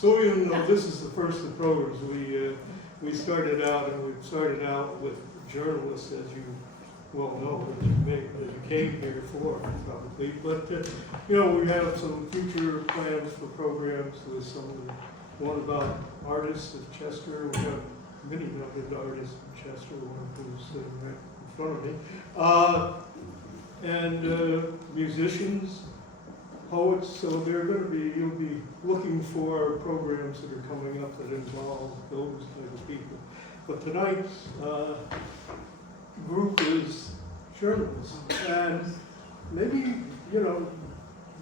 So even though this is the first of the programs, we started out, and we started out with journalists, as you well know, as you came here for, probably. But, you know, we have some future plans for programs with some of the, one about artists at Chester. We have many noted artists in Chester, one who's sitting right in front of me. And musicians, poets, so they're going to be, you'll be looking for programs that are coming up that involve those type of people. But tonight's group is journalists, and maybe, you know,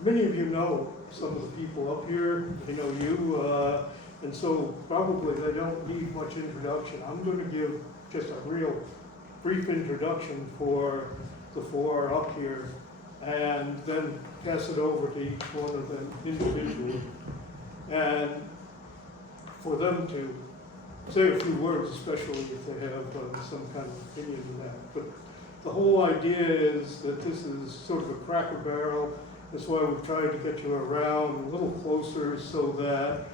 many of you know some of the people up here, they know you, and so probably they don't need much introduction. I'm going to give just a real brief introduction for the four up here, and then pass it over to each one of them individually, and for them to say a few words, especially if they have some kind of opinion on that. But the whole idea is that this is sort of a cracker barrel. That's why we've tried to get you around a little closer so that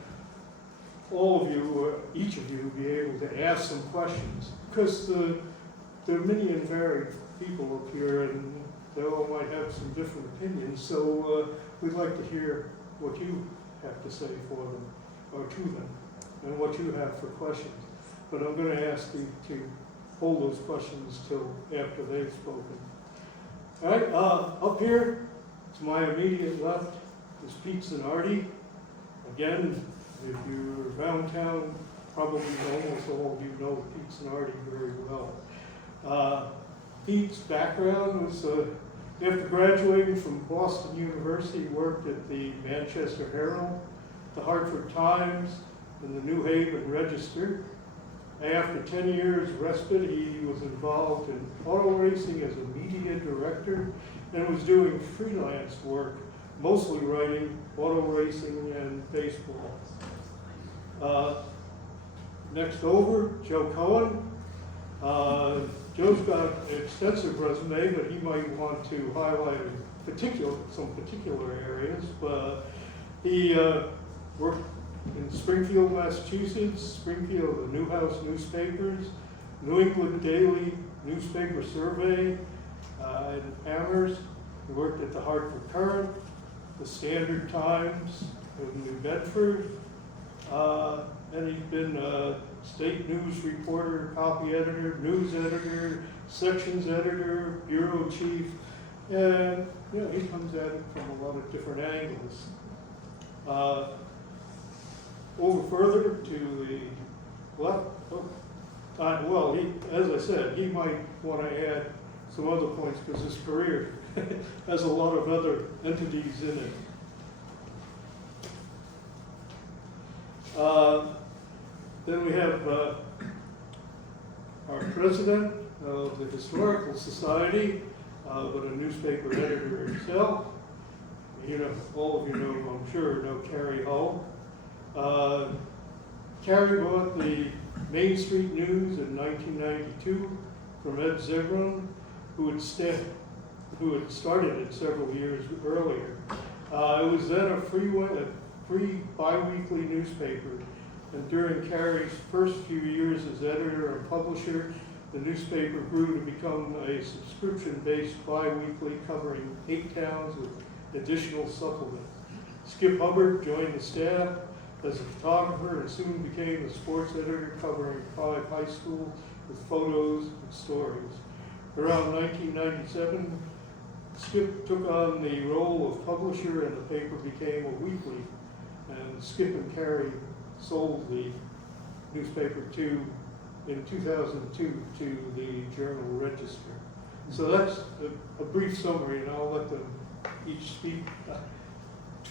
all of you, or each of you, be able to ask some questions. Because there are many and varied people up here, and they all might have some different opinions. So we'd like to hear what you have to say for them, or to them, and what you have for questions. But I'm going to ask you to hold those questions till after they've spoken. All right, up here, to my immediate left, is Pete Zanardi. Again, if you're around town, probably almost all of you know Pete Zanardi very well. Pete's background was, after graduating from Boston University, he worked at the Manchester Herald, the Hartford Times, and the New Haven Register. After 10 years respite, he was involved in auto racing as a media director and was doing freelance work, mostly writing auto racing and baseball. Next over, Joe Cohen. Joe's got an extensive resume, but he might want to highlight some particular areas. But he worked in Springfield, Massachusetts, Springfield, the Newhouse newspapers, New England Daily Newspaper Survey in Amherst. He worked at the Hartford Current, the Standard Times of New Bedford, and he's been a state news reporter, copy editor, news editor, sections editor, bureau chief, and you know, he comes at it from a lot of different angles. Over further to the left, well, as I said, he might want to add some other points because his career has a lot of other entities in it. Then we have our president of the Historical Society, but a newspaper editor himself. You know, all of you know, I'm sure, know Cary. Cary bought the Main Street News in 1992 from Ed Zebron, who had started it several years earlier. It was then a free bi-weekly newspaper, and during Cary's first few years as editor and publisher, the newspaper grew to become a subscription-based bi-weekly covering 8 towns with additional supplements. Skip Hubbard joined the staff as a photographer and soon became the sports editor covering 5 high schools with photos and stories. Around 1997, Skip took on the role of publisher and the paper became a weekly, and Skip and Cary sold the newspaper in 2002 to the Journal Register. So that's a brief summary, and I'll let them each speak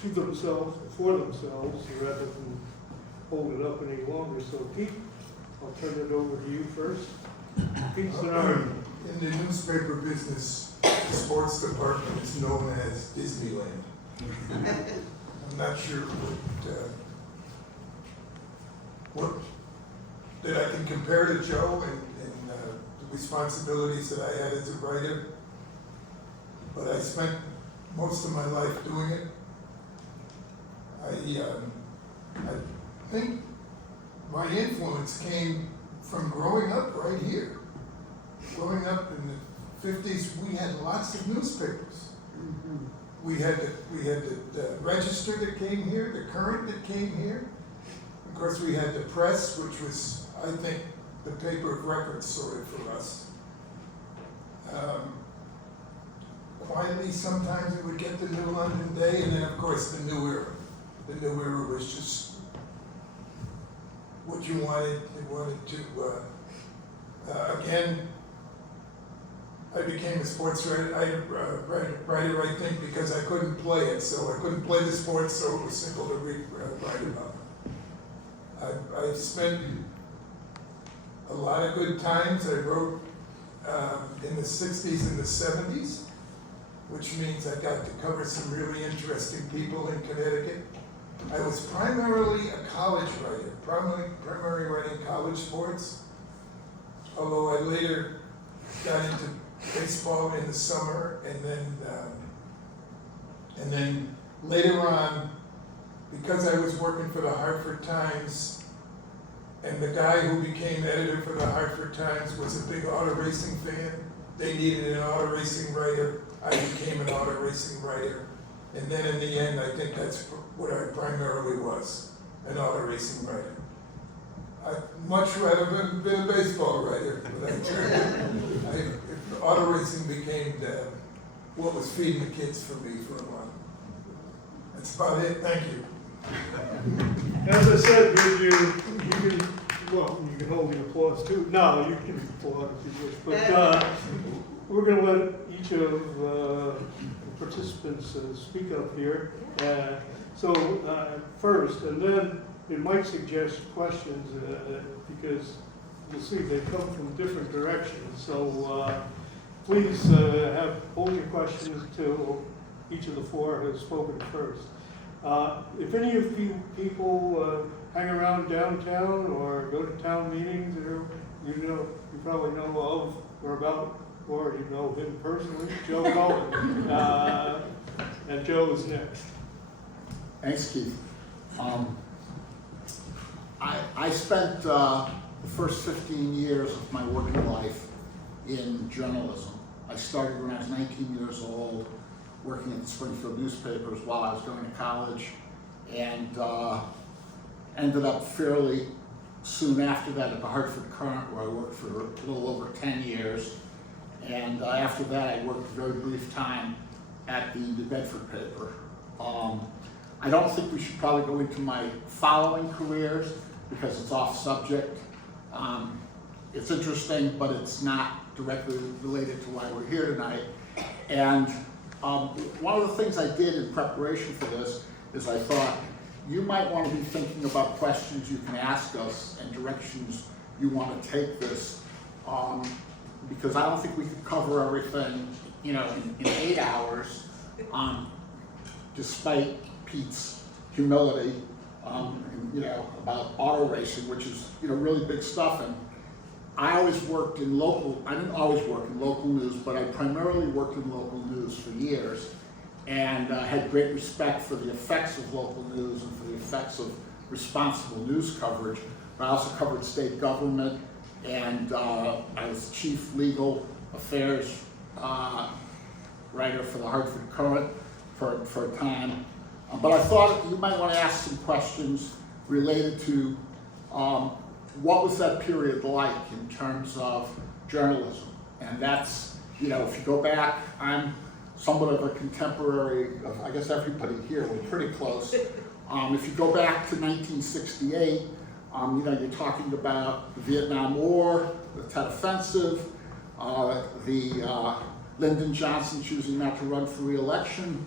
to themselves, for themselves, rather than hold it up any longer. So Pete, I'll turn it over to you first. Pete Zanardi. In the newspaper business, the sports department is known as Disneyland. I'm not sure what that I can compare to Joe and the responsibilities that I had as a writer, but I spent most of my life doing it. I think my influence came from growing up right here. Growing up in the 50s, we had lots of newspapers. We had the Register that came here, the Current that came here. Of course, we had the Press, which was, I think, the paper of record sort of for us. Quietly, sometimes we would get the New London Day, and then, of course, the New Era. The New Era was just what you wanted. You wanted to, again, I became a sports writer, I think, because I couldn't play it. So I couldn't play the sports, so it was simple to write about it. I spent a lot of good times. I wrote in the 60s and the 70s, which means I got to cover some really interesting people in Connecticut. I was primarily a college writer, primarily writing college sports, although I later got into baseball in the summer, and then later on, because I was working for the Hartford Times, and the guy who became editor for the Hartford Times was a big auto racing fan. They needed an auto racing writer. I became an auto racing writer. And then in the end, I think that's what I primarily was, an auto racing writer. I'd much rather been a baseball writer, but auto racing became what was feeding the kids for me for a while. That's about it. Thank you. As I said, you can hold the applause too. No, you can applaud if you wish, but we're going to let each of the participants speak up here. So first, and then it might suggest questions because you'll see they come from different directions. So please hold your questions till each of the four has spoken first. If any of you people hang around downtown or go to town meetings, or you probably know of or about, or you know him personally, Joe Cohen. And Joe is next. Thanks, Keith. I spent the first 15 years of my working life in journalism. I started when I was 19 years old, working at the Springfield newspapers while I was going to college, and ended up fairly soon after that at the Hartford Current, where I worked for a little over 10 years. And after that, I worked a very brief time at the New Bedford paper. I don't think we should probably go into my following careers because it's off subject. It's interesting, but it's not directly related to why we're here tonight. And one of the things I did in preparation for this is I thought you might want to be thinking about questions you can ask us and directions you want to take this, because I don't think we could cover everything, in 8 hours, despite Pete's humility, about auto racing, which is, really big stuff. And I always worked in I didn't always work in local news, but I primarily worked in local news for years, and had great respect for the effects of local news and for the effects of responsible news coverage. But I also covered state government, and I was chief legal affairs writer for the Hartford Current for a time. But I thought you might want to ask some questions related to what was that period like in terms of journalism? And that's, if you go back, I'm somewhat of a contemporary of, I guess, everybody here. We're pretty close. If you go back to 1968, you're talking about the Vietnam War, the Tet Offensive, the Lyndon Johnson choosing not to run for re-election.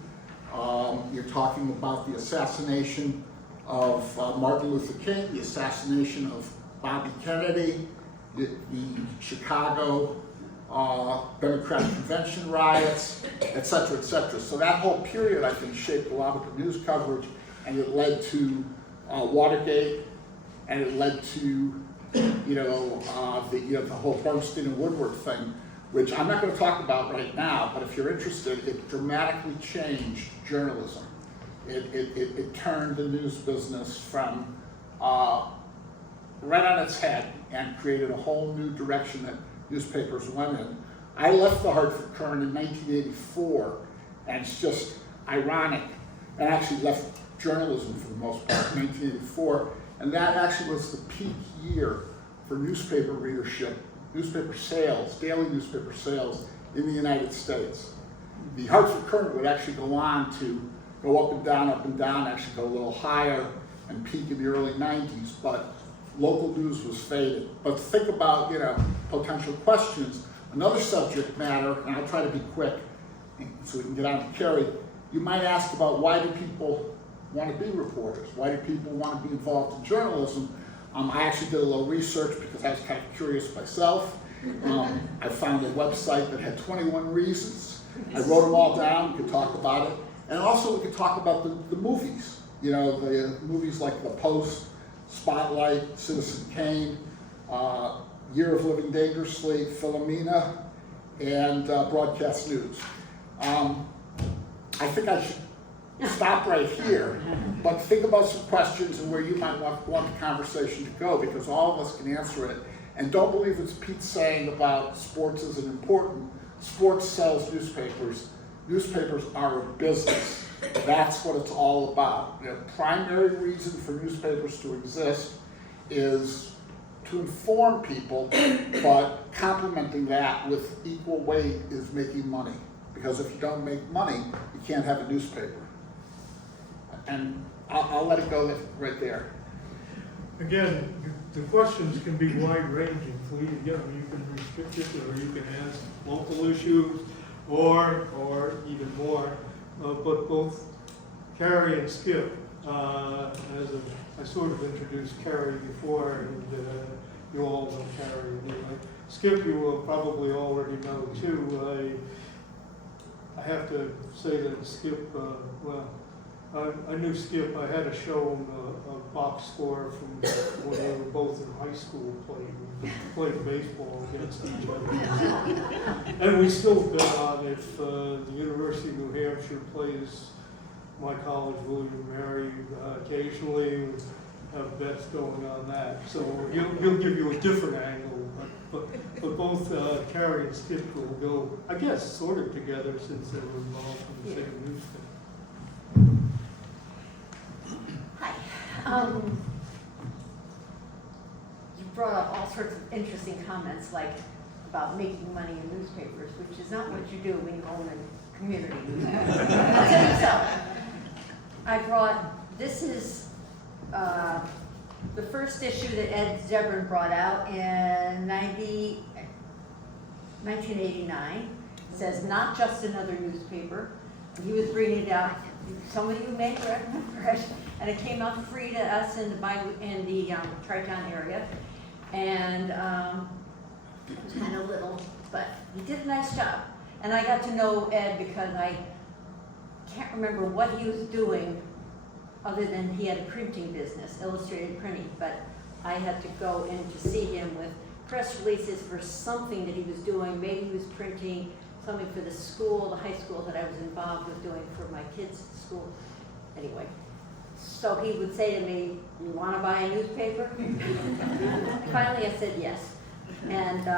You're talking about the assassination of Martin Luther King, the assassination of Bobby Kennedy, the Chicago Democratic Convention riots, et cetera, et cetera. So that whole period, I think, shaped a lot of the news coverage, and it led to Watergate, and it led to, the whole Bernstein and Woodward thing, which I'm not going to talk about right now, but if you're interested, it dramatically changed journalism. It turned the news business from right on its head and created a whole new direction that newspapers went in. I left the Hartford Courant in 1984, and it's just ironic, and actually left journalism for the most part in 1984, and that actually was the peak year for newspaper readership, newspaper sales, daily newspaper sales in the United States. The Hartford Courant would actually go on to go up and down, actually go a little higher and peak in the early 90s, but local news was faded. But think about, potential questions. Another subject matter, and I'll try to be quick so we can get on to Cary. You might ask about why do people want to be reporters? Why do people want to be involved in journalism? I actually did a little research because I was kind of curious myself. I found a website that had 21 reasons. I wrote them all down, we could talk about it. And also we could talk about the movies. The movies like The Post, Spotlight, Citizen Kane, Year of Living Dangerously, Philomena, and Broadcast News. I think I should stop right here, but think about some questions and where you might want the conversation to go, because all of us can answer it. And don't believe it's Pete saying about sports isn't important. Sports sells newspapers. Newspapers are a business. That's what it's all about. The primary reason for newspapers to exist is to inform people, but complementing that with equal weight is making money. Because if you don't make money, you can't have a newspaper. And I'll let it go right there. Again, the questions can be wide-ranging. You can restrict it, or you can ask local issues, or even more. But both Cary and Skip, I sort of introduced Cary before, and you all know Cary. Skip, you will probably already know too. I have to say that Skip, I knew Skip. I had a show a box score from when they were both in high school played baseball against each other. And we still bet on if the University of New Hampshire plays my college, William and Mary, occasionally we have bets going on that. So he'll give you a different angle, but both Cary and Skip will go, I guess, sort of together since they were involved in the same newspaper. You brought up all sorts of interesting comments, like about making money in newspapers, which is not what you do when you own a community newspaper. So, this is the first issue that Ed Zebrin brought out in 1989. It says, not just another newspaper. And he was reading it out. Some of you may remember it. And it came out free to us in the Tri-Town area. And it was kind of little, but he did a nice job. And I got to know Ed because I can't remember what he was doing other than he had a printing business, illustrated printing. But I had to go in to see him with press releases for something that he was doing. Maybe he was printing something for the school, the high school that I was involved with doing for my kids' school. Anyway. So he would say to me, you want to buy a newspaper? Finally, I said yes. And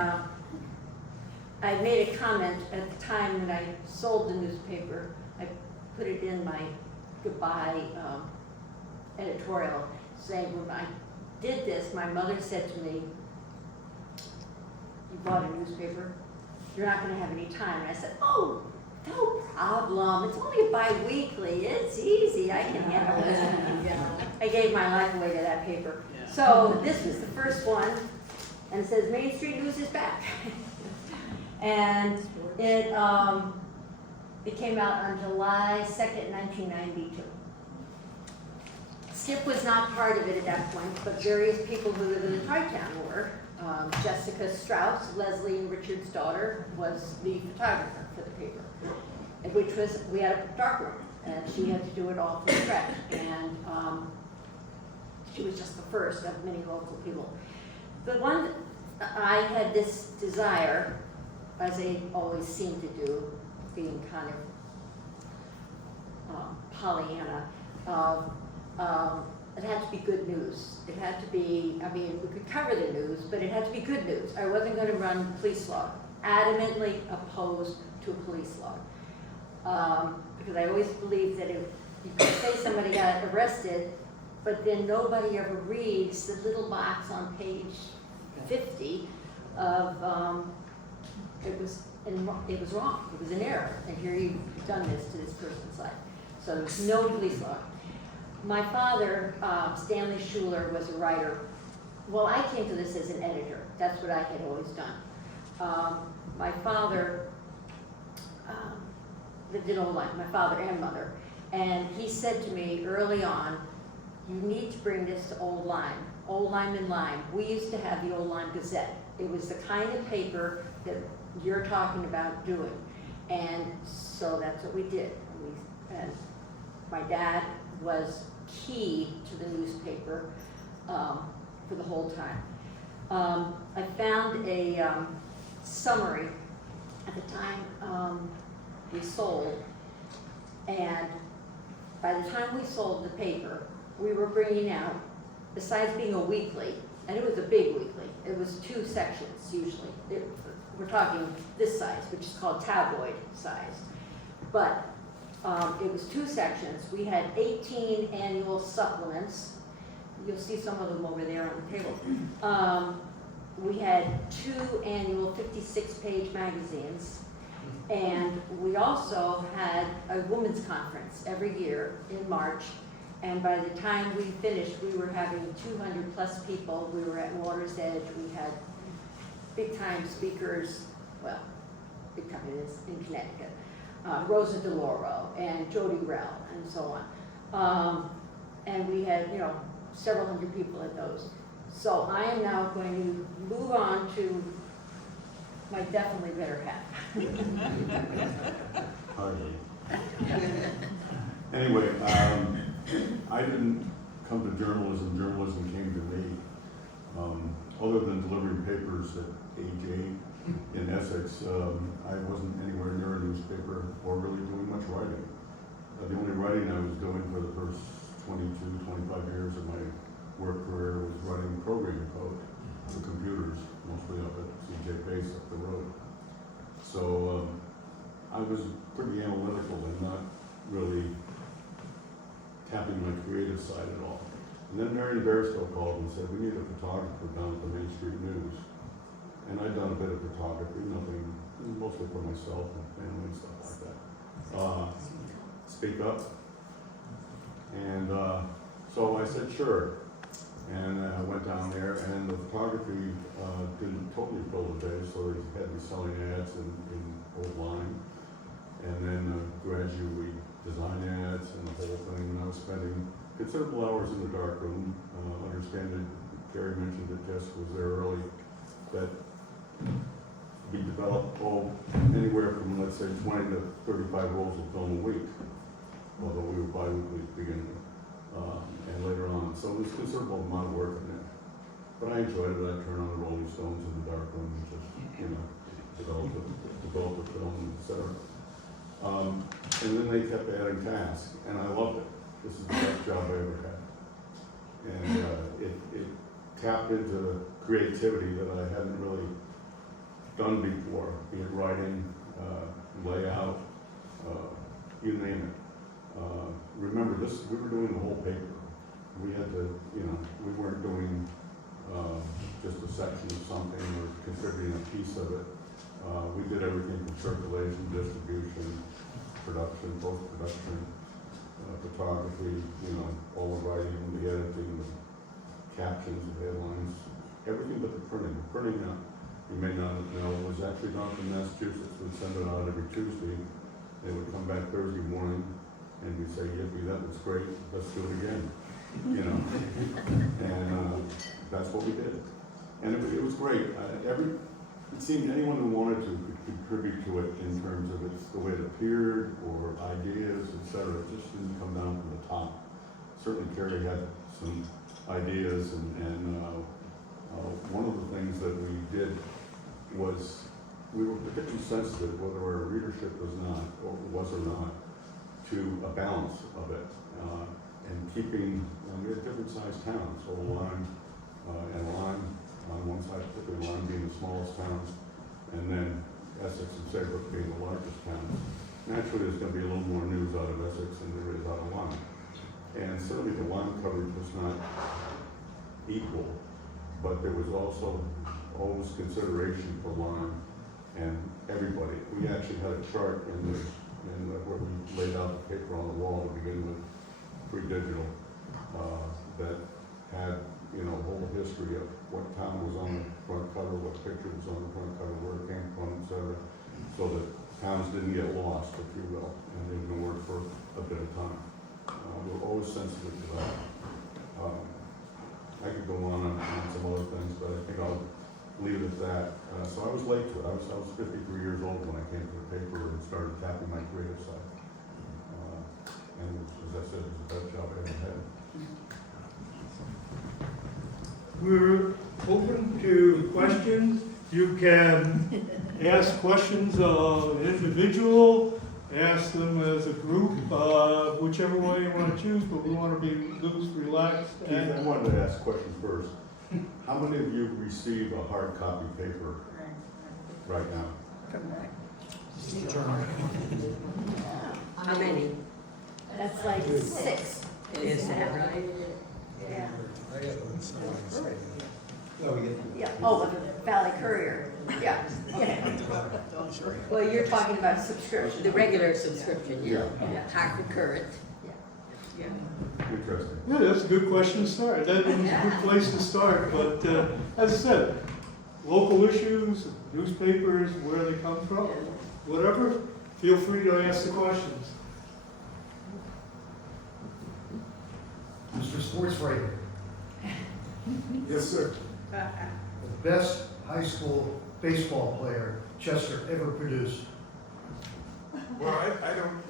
I made a comment at the time when I sold the newspaper. I put it in my goodbye editorial saying, when I did this, my mother said to me, you bought a newspaper? You're not going to have any time. And I said, oh, no problem. It's only bi-weekly. It's easy. I can handle this. I gave my life away to that paper. Yeah. So this was the first one, and it says Main Street News is back. And it came out on July 2nd, 1992. Skip was not part of it at that point, but various people who live in the Tri-Town were. Jessica Strauss, Leslie and Richard's daughter, was the photographer for the paper. Which was, we had a darkroom, and she had to do it all from scratch. And she was just the first of many local people. The one, I had this desire, as they always seem to do, being kind of Pollyanna, it had to be good news. It had to be, I mean, we could cover the news, but it had to be good news. I wasn't going to run police log. Adamantly opposed to a police log. Because I always believed that if you could say somebody got arrested, but then nobody ever reads the little box on page 50 of, it was wrong, it was an error, and here you've done this to this person's life. So there's no police log. My father, Stanley Schuler, was a writer. Well, I came to this as an editor. That's what I had always done. My father lived in Old Lyme, my father and mother, and he said to me early on, you need to bring this to Old Lyme, Old Lyme and Lyme. We used to have the Old Lyme Gazette. It was the kind of paper that you're talking about doing. And so that's what we did. And my dad was key to the newspaper for the whole time. I found a summary at the time we sold, and by the time we sold the paper, we were bringing out, besides being a weekly, and it was a big weekly, it was 2 sections usually. We're talking this size, which is called tabloid size, but it was 2 sections. We had 18 annual supplements. You'll see some of them over there on the table. We had 2 annual 56-page magazines, and we also had a women's conference every year in March, and by the time we finished, we were having 200 plus people. We were at Water's Edge. We had big-time speakers, well, big time it is in Connecticut, Rosa DeLauro and Jody Rell and so on. And we had, you know, several hundred people at those. So I am now going to move on to my definitely better half. Anyway, I didn't come to journalism. Journalism came to me. Other than delivering papers at age 8 in Essex, I wasn't anywhere near a newspaper or really doing much writing. The only writing I was doing for the first 22, 25 years of my work career was writing programming code for computers, mostly up at CJ Pace up the road. So I was pretty analytical and not really tapping my creative side at all. And then Marion Beresford called and said, we need a photographer down at the Main Street News. And I'd done a bit of photography, nothing, mostly for myself and family and stuff like that. Speak up. And so I said, sure. And I went down there, and the photography didn't totally fill the day, so they had me selling ads in Old Lyme. And then gradually design ads and the whole thing, and I was spending considerable hours in the dark room. Understanding, Cary mentioned that Jess was there early, that we developed anywhere from, let's say, 20 to 35 rolls of film a week, although we were bi-weekly at the beginning, and later on. So it was a considerable amount of work in there. But I enjoyed it. I turned on the Rolling Stones in the dark room and just, you know, develop the film, etc. And then they kept adding tasks, and I loved it. This is the best job I ever had. And it tapped into creativity that I hadn't really done before, be it writing, layout, you name it. Remember, we were doing the whole paper. We had to, you know, we weren't doing just a section of something or contributing a piece of it. We did everything from circulation, distribution, production, post-production, photography, you know, all the writing, the editing, the captions, the headlines, everything but the printing. The printing, you may not know, was actually done from Massachusetts. We'd send it out every Tuesday. They would come back Thursday morning and we'd say, yippee, that was great, let's do it again, you know. And that's what we did. And it was great. It seemed anyone who wanted to could contribute to it in terms of the way it appeared or ideas, etc. It just didn't come down from the top. Certainly Cary had some ideas, and one of the things that we did was we were particularly sensitive, whether our readership was or not, to a balance of it. and keeping, we had different sized towns, so Lyme, and Lyme on one side, particularly Lyme being the smallest towns, and then Essex and Saybrook being the largest towns. Naturally, there's gonna be a little more news out of Essex than there is out of Lyme. And certainly the Lyme coverage was not equal, but there was also always consideration for Lyme and everybody. We actually had a chart where we laid out the paper on the wall to begin with, pre-digital, that had, a whole history of what town was on the front cover, what picture was on the front cover, where it came from, et cetera, so that towns didn't get lost, if you will, and they ignored for a bit of time. We're always sensitive to that. I could go on some other things, but I think I'll leave it at that. So I was late to it. I was 53 years old when I came to the paper and started tapping my creative side. And as I said, it was the best job I ever had. We're open to questions. You can ask questions of an individual, ask them as a group, whichever way you want to choose, but we want to be loose, relaxed, Keith, I and wanted to ask questions first. How many of you receive a hard copy paper right now? How many? That's like 6. Is that right? Yeah. Oh, we get. Yeah, oh, the Valley Courier, yeah. Well, you're talking about subscription. The regular subscription, yeah. Yeah. Hard current. Yeah. Interesting. yeah, that's a good question to start. That is a good place to start, but as I said, local issues, newspapers, where they come from, whatever, feel free to ask the questions. Mr. Sports Writer, Yes, sir. the best high school baseball player Chester ever produced. Well, I don't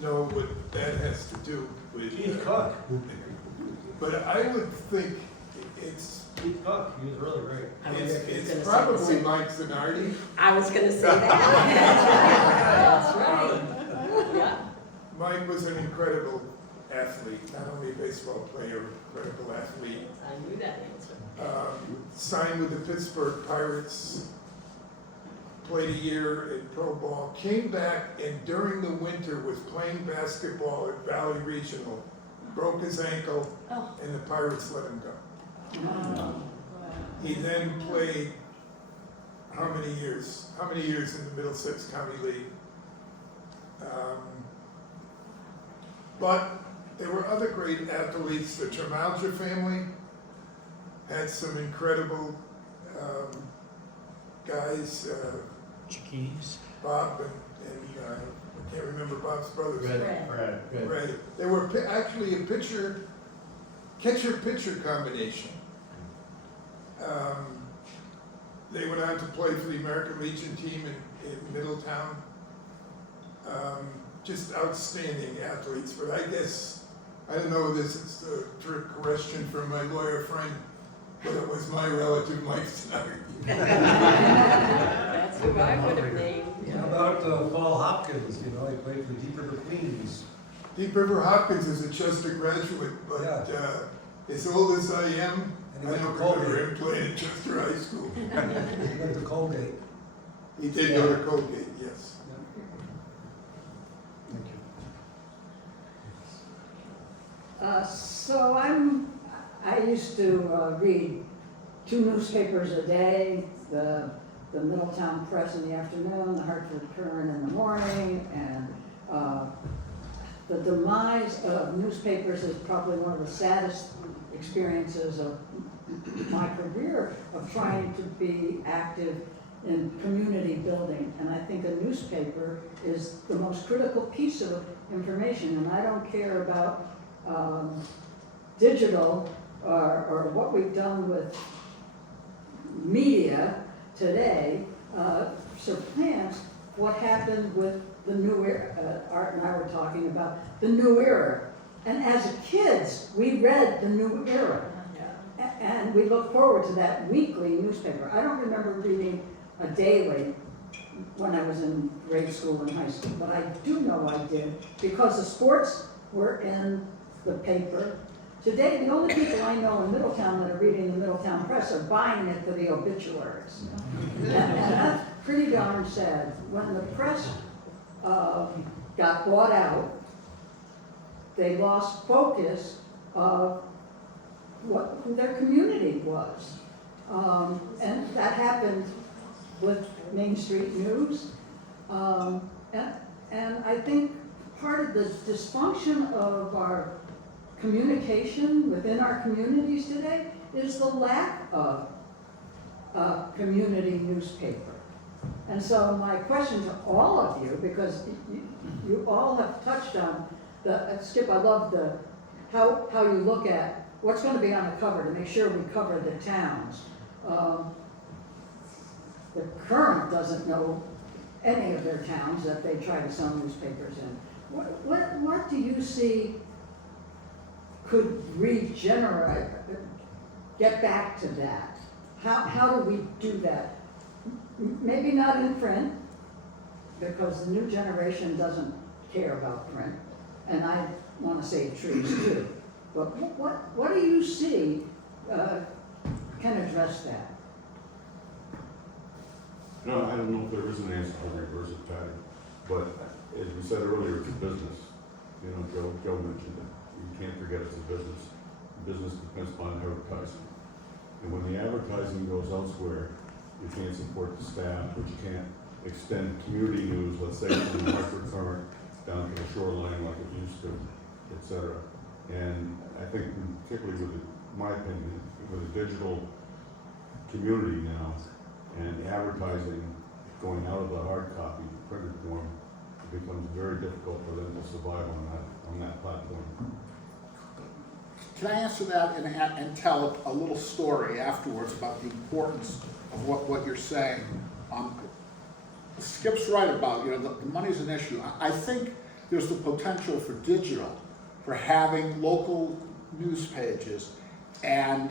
know what that has to do with. Keith Cook. But I would think it's, Keith Cook, he was really great. it's probably Mike Zanardi. I was gonna say that. That's right. Yeah. Mike was an incredible athlete, not only a baseball player, incredible athlete. I knew that answer. Signed with the Pittsburgh Pirates, played a year in pro ball, came back and during the winter was playing basketball at Valley Regional, broke his ankle, Oh. and the Pirates let him go. He then played how many years? How many years in the Middlesex County League? But there were other great athletes. The Tremalja family had some incredible guys. Chiquinis. Bob and I can't remember Bob's brothers. Brad. Right. They were actually a catcher-pitcher combination. They went on to play for the American Legion team in Middletown. Just outstanding athletes, but I guess, I don't know, this is a trick question from my lawyer friend, but it was my relative Mike Zanardi. That's who I would have named. How about Paul Hopkins, he played for Deep River Queens. Deep River Hopkins is a Chester graduate, but as old as I am, And I he went don't to Colgate. remember him playing at Chester High School. He went to Colgate. He did go to Colgate, yes. Thank you. So I used to read 2 newspapers a day, the Middletown Press in the afternoon, the Hartford Courant in the morning, and the demise of newspapers is probably one of the saddest experiences of my career of trying to be active in community building. And I think a newspaper is the most critical piece of information, and I don't care about digital or what we've done with media today supplants what happened with the new era. Art and I were talking about the new era. And as kids, we read the new era. And we look forward to that weekly newspaper. I don't remember reading a daily when I was in grade school and high school, but I do know I did because the sports were in the paper. Today, the only people I know in Middletown that are reading the Middletown Press are buying it for the obituaries. And that's pretty darn sad. When the press got bought out, they lost focus of who their community was. And that happened with Main Street News. And I think part of the dysfunction of our communication within our communities today is the lack of a community newspaper. And so my question to all of you, because you all have touched on Skip, I love how you look at what's going to be on the cover to make sure we cover the towns. The Current doesn't know any of their towns that they try to sell newspapers in. What do you see could regenerate, get back to that? How do we do that? Maybe not in print, because the new generation doesn't care about print, and I want to save trees too. But what do you see can address that? No, I don't know if there is an answer for reverse attack, but as we said earlier, it's a business. You know, Joe mentioned it. You can't forget it's a business. Business depends upon advertising. And when the advertising goes elsewhere, you can't support the staff, but you can't extend community news, let's say from the Hartford Current down to the shoreline like it used to, et cetera. And I think particularly my opinion, with a digital community now, and advertising going out of the hard copy, printed form, it becomes very difficult for them to survive on that platform. Can I answer that and tell a little story afterwards about the importance of what you're saying? Skip's right about, the money's an issue. I think there's the potential for digital, for having local news pages, and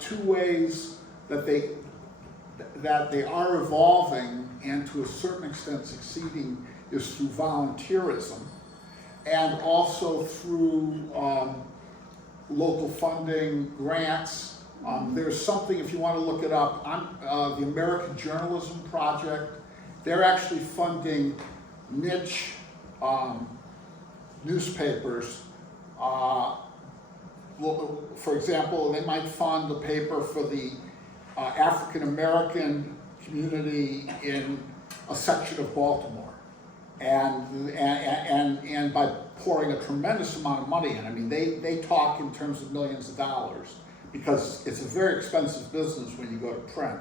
two ways that they are evolving and to a certain extent succeeding is through volunteerism and also through local funding, grants. There's something, if you want to look it up, the American Journalism Project. They're actually funding niche newspapers. For example, they might fund a paper for the African American community in a section of Baltimore, and by pouring a tremendous amount of money in. I mean, they talk in terms of millions of dollars because it's a very expensive business when you go to print.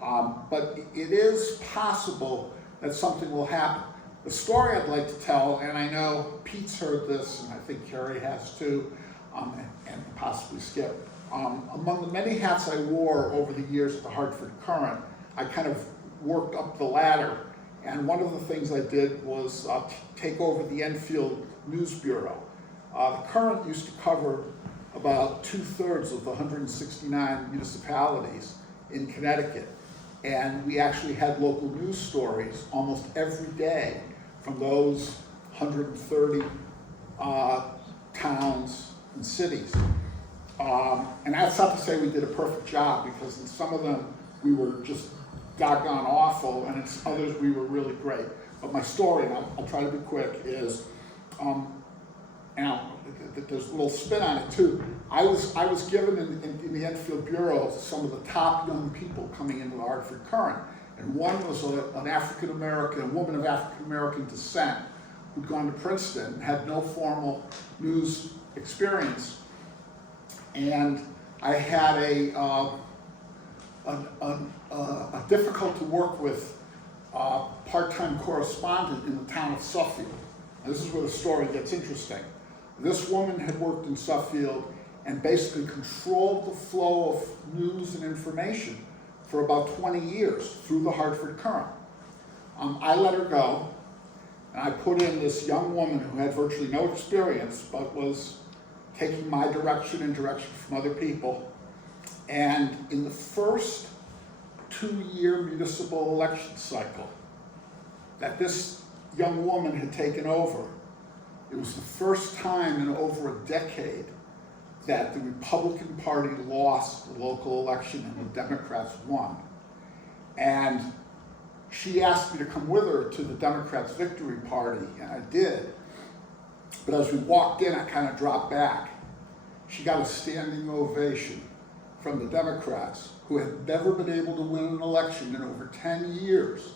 But it is possible that something will happen. The story I'd like to tell, and I know Pete's heard this, and I think Cary has too, and possibly Skip. Among the many hats I wore over the years at the Hartford Current, I kind of worked up the ladder, and one of the things I did was take over the Enfield News Bureau. The Current used to cover about 2/3 of the 169 municipalities in Connecticut, and we actually had local news stories almost every day from those 130 towns and cities. And that's not to say we did a perfect job, because in some of them we were just doggone awful, and in others we were really great. But my story, and I'll try to be quick, is, there's a little spin on it too. I was given in the Enfield Bureau some of the top young people coming into the Hartford Current, and one was an African American, a woman of African American descent, who'd gone to Princeton, had no formal news experience. And I had a difficult to work with part-time correspondent in the town of Suffield. And this is where the story gets interesting. This woman had worked in Suffield and basically controlled the flow of news and information for about 20 years through the Hartford Current. I let her go, and I put in this young woman who had virtually no experience, but was taking my direction and direction from other people. And in the first 2-year municipal election cycle that this young woman had taken over, it was the first time in over a decade that the Republican Party lost the local election and the Democrats won. And she asked me to come with her to the Democrats' victory party, and I did. But as we walked in, I kind of dropped back. She got a standing ovation from the Democrats, who had never been able to win an election in over 10 years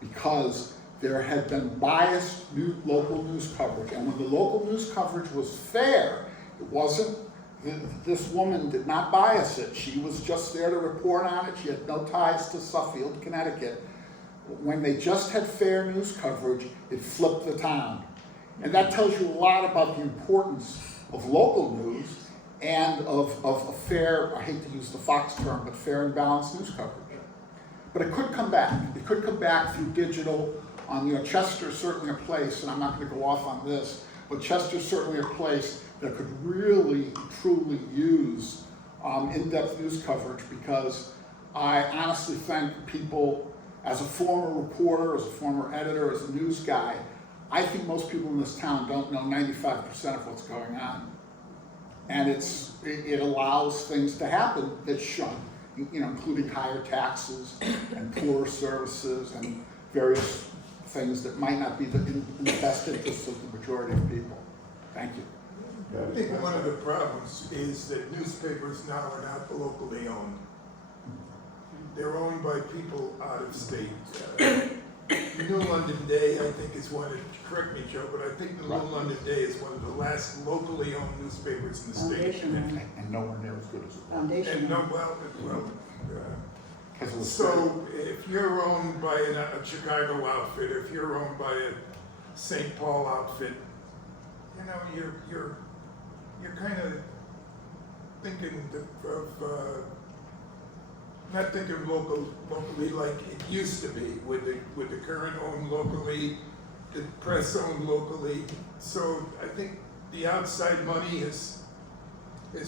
because there had been biased local news coverage. And when the local news coverage was fair, it wasn't, this woman did not bias it. She was just there to report on it. She had no ties to Suffield, Connecticut. When they just had fair news coverage, it flipped the town. And that tells you a lot about the importance of local news and of a fair, I hate to use the Fox term, but fair and balanced news coverage. But it could come back. It could come back through digital. Chester's certainly a place, and I'm not going to go off on this, but Chester's certainly a place that could really, truly use in-depth news coverage, because I honestly think people, as a former reporter, as a former editor, as a news guy, I think most people in this town don't know 95% of what's going on. And it allows things to happen that shouldn't, including higher taxes and poorer services and various things that might not be in the best interest of the majority of people. Thank you. I think one of the problems is that newspapers now are not locally owned. They're owned by people out of state. New London Day, I think, is one, correct me, Joe, but I think the New London Day is one of the last locally owned newspapers in the state. Foundation. And nowhere near as good as it was. Foundation. And no, so if you're owned by a Chicago outfit, if you're owned by a St. Paul outfit, you're kind of thinking of not thinking locally like it used to be, with the Current owned locally, the Press owned locally. So I think the outside money has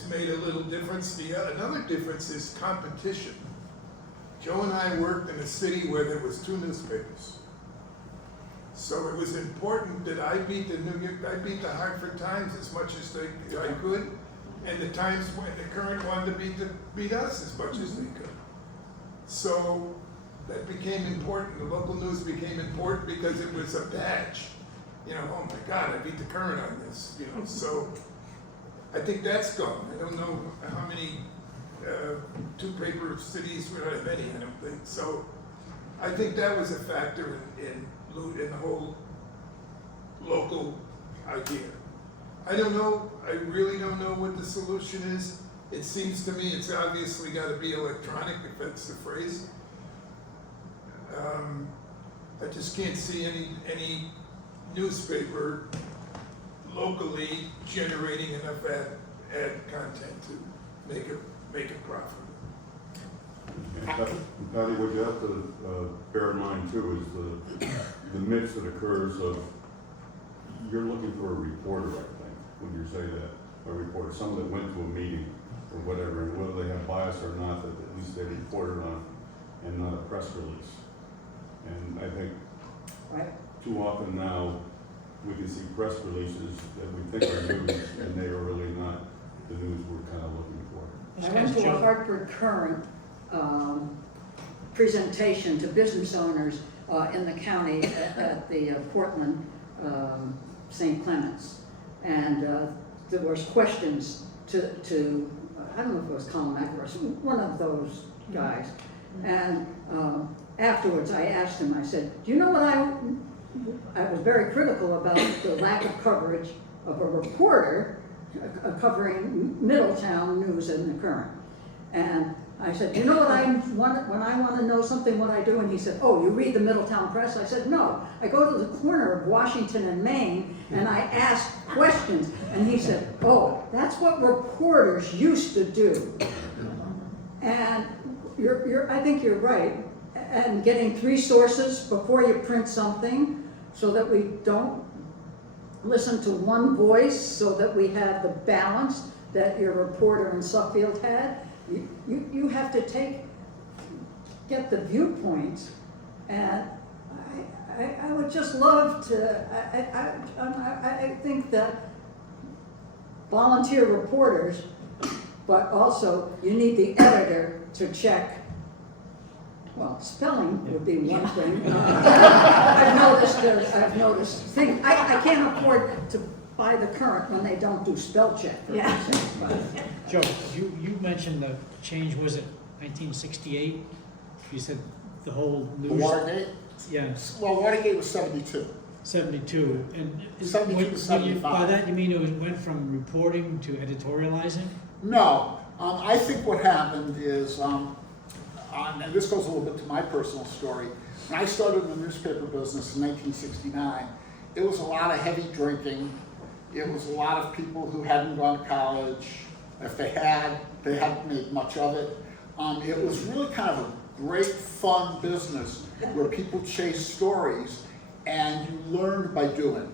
made a little difference. Another difference is competition. Joe and I worked in a city where there was 2 newspapers. So it was important that I beat the Hartford Times as much as I could, and the Times, when the Current wanted to beat us as much as they could. So that became important. The local news became important because it was a badge. Oh my God, I beat the Current on this. So I think that's gone. I don't know how many 2-paper cities, we don't have any, I don't think. So I think that was a factor in the whole local idea. I don't know, I really don't know what the solution is. It seems to me it's obviously got to be electronic, if that's the phrase. I just can't see any newspaper locally generating enough ad content to make it profitable. Patty, what you have to bear in mind too is the mix that occurs of, you're looking for a reporter, I think, when you say that, a reporter, someone that went to a meeting or whatever, and whether they have bias or not, that at least they reported on, and not a press release. And I think too often now, we can see press releases that we think are news, and they are really not the news we're kind of looking for. I went to a Hartford Current presentation to business owners in the county at the Portland St. Clements. And there was questions to I don't know if it was Colin McElroy, one of those guys. And afterwards I asked him, I said, do you know what I was very critical about the lack of coverage of a reporter covering Middletown news in the Current. And I said, you know what when I want to know something, what I do? And he said, oh, you read the Middletown Press? I said, no, I go to the corner of Washington and Maine and I ask questions. And he said, oh, that's what reporters used to do. And I think you're right. And getting 3 sources before you print something so that we don't listen to one voice, so that we have the balance that your reporter in Suffield had. You have to get the viewpoints, and I would just love to, think that volunteer reporters, but also you need the editor to check, well, spelling would be one thing. I've noticed things, I can't afford to buy the Current when they don't do spell check. for Yeah. instance, but- Joe, you mentioned the change, was it 1968? You said the whole The news. Watergate, Yeah, well, Watergate was 72. 72, and. 72 to By 75. that, you mean it went from reporting to editorializing? No, I think what happened is, and this goes a little bit to my personal story. When I started in the newspaper business in 1969, it was a lot of heavy drinking. It was a lot of people who hadn't gone to college. If they hadn't made much of it. It was really kind of a great, fun business where people chased stories and you learned by doing.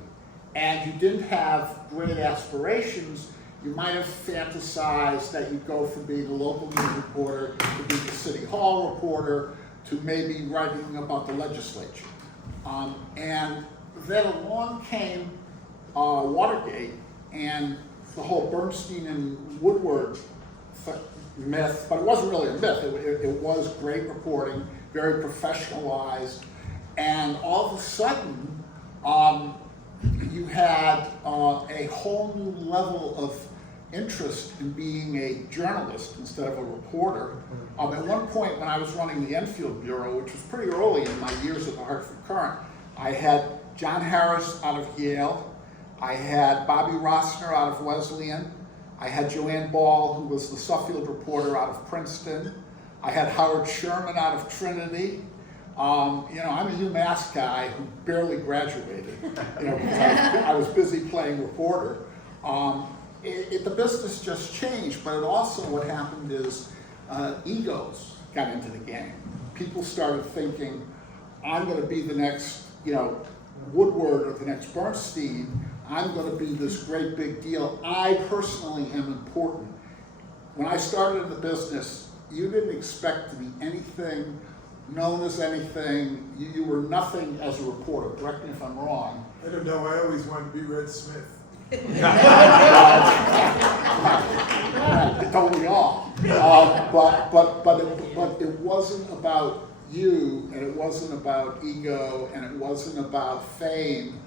And you didn't have great aspirations. You might have fantasized that you'd go from being a local news reporter to being a city hall reporter to maybe writing about the legislature. And then along came Watergate and the whole Bernstein and Woodward myth, but it wasn't really a myth. It was great reporting, very professionalized, and all of a sudden, you had a whole new level of interest in being a journalist instead of a reporter. At one point, when I was running the Enfield Bureau, which was pretty early in my years at the Hartford Current, I had John Harris out of Yale, I had Bobby Rossner out of Wesleyan, I had Joanne Ball, who was the Suffield reporter, out of Princeton, I had Howard Sherman out of Trinity. I'm a UMass guy who barely graduated, because I was busy playing reporter. The business just changed, but it also, what happened is egos got into the game. People started thinking, I'm going to be the next, Woodward or the next Bernstein. I'm going to be this great big deal. I personally am important. When I started in the business, you didn't expect to be anything, known as anything. You were nothing as a reporter. Correct me if I'm wrong. I don't know, I always wanted to be Red Smith. Don't we all? But it wasn't about you, and it wasn't about ego, and it wasn't about fame,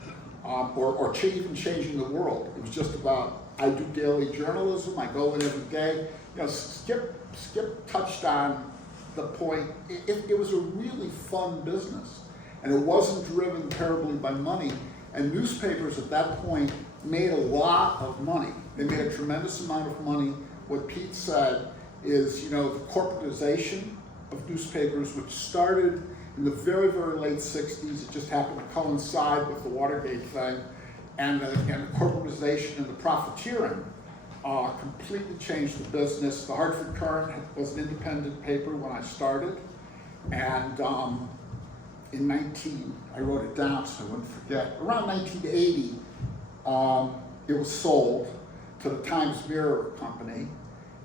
or even changing the world. It was just about, I do daily journalism, I go in every day. Skip touched on the point, it was a really fun business, and it wasn't driven terribly by money, and newspapers at that point made a lot of money. They made a tremendous amount of money. What Pete said is, the corporatization of newspapers, which started in the very, very late 60s, it just happened to coincide with the Watergate thing, and the corporatization and the profiteering completely changed the business. The Hartford Current was an independent paper when I started, and I wrote it down so I wouldn't forget, around 1980, it was sold to the Times Mirror Company,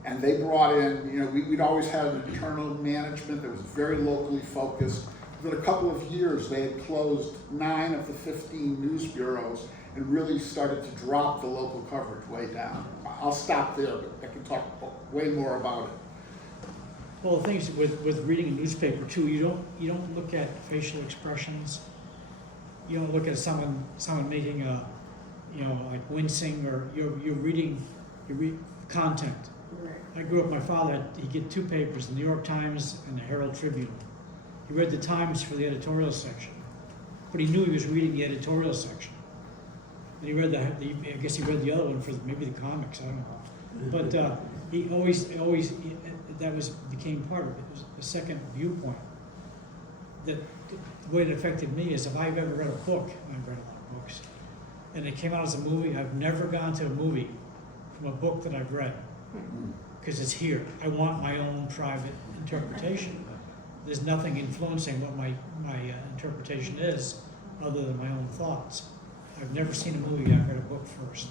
and they brought in, we'd always had an internal management that was very locally focused. Within a couple of years, they had closed 9 of the 15 news bureaus and really started to drop the local coverage way down. I'll stop there, but I can talk way more about it. Well, the thing is, with reading a newspaper too, you don't look at facial expressions. You don't look at someone making a, like wincing, or you read content. I grew up, my father, he'd get 2 papers, the New York Times and the Herald Tribune. He read the Times for the editorial section, but he knew he was reading the editorial section. And he read I guess he read the other one for maybe the comics, I don't know. But he always, that became part of it. It was a second viewpoint. The way it affected me is, if I've ever read a book, and I've read a lot of books, and it came out as a movie, I've never gone to a movie from a book that I've read, because it's here. I want my own private interpretation. There's nothing influencing what my interpretation is, other than my own thoughts. I've never seen a movie, I've read a book first.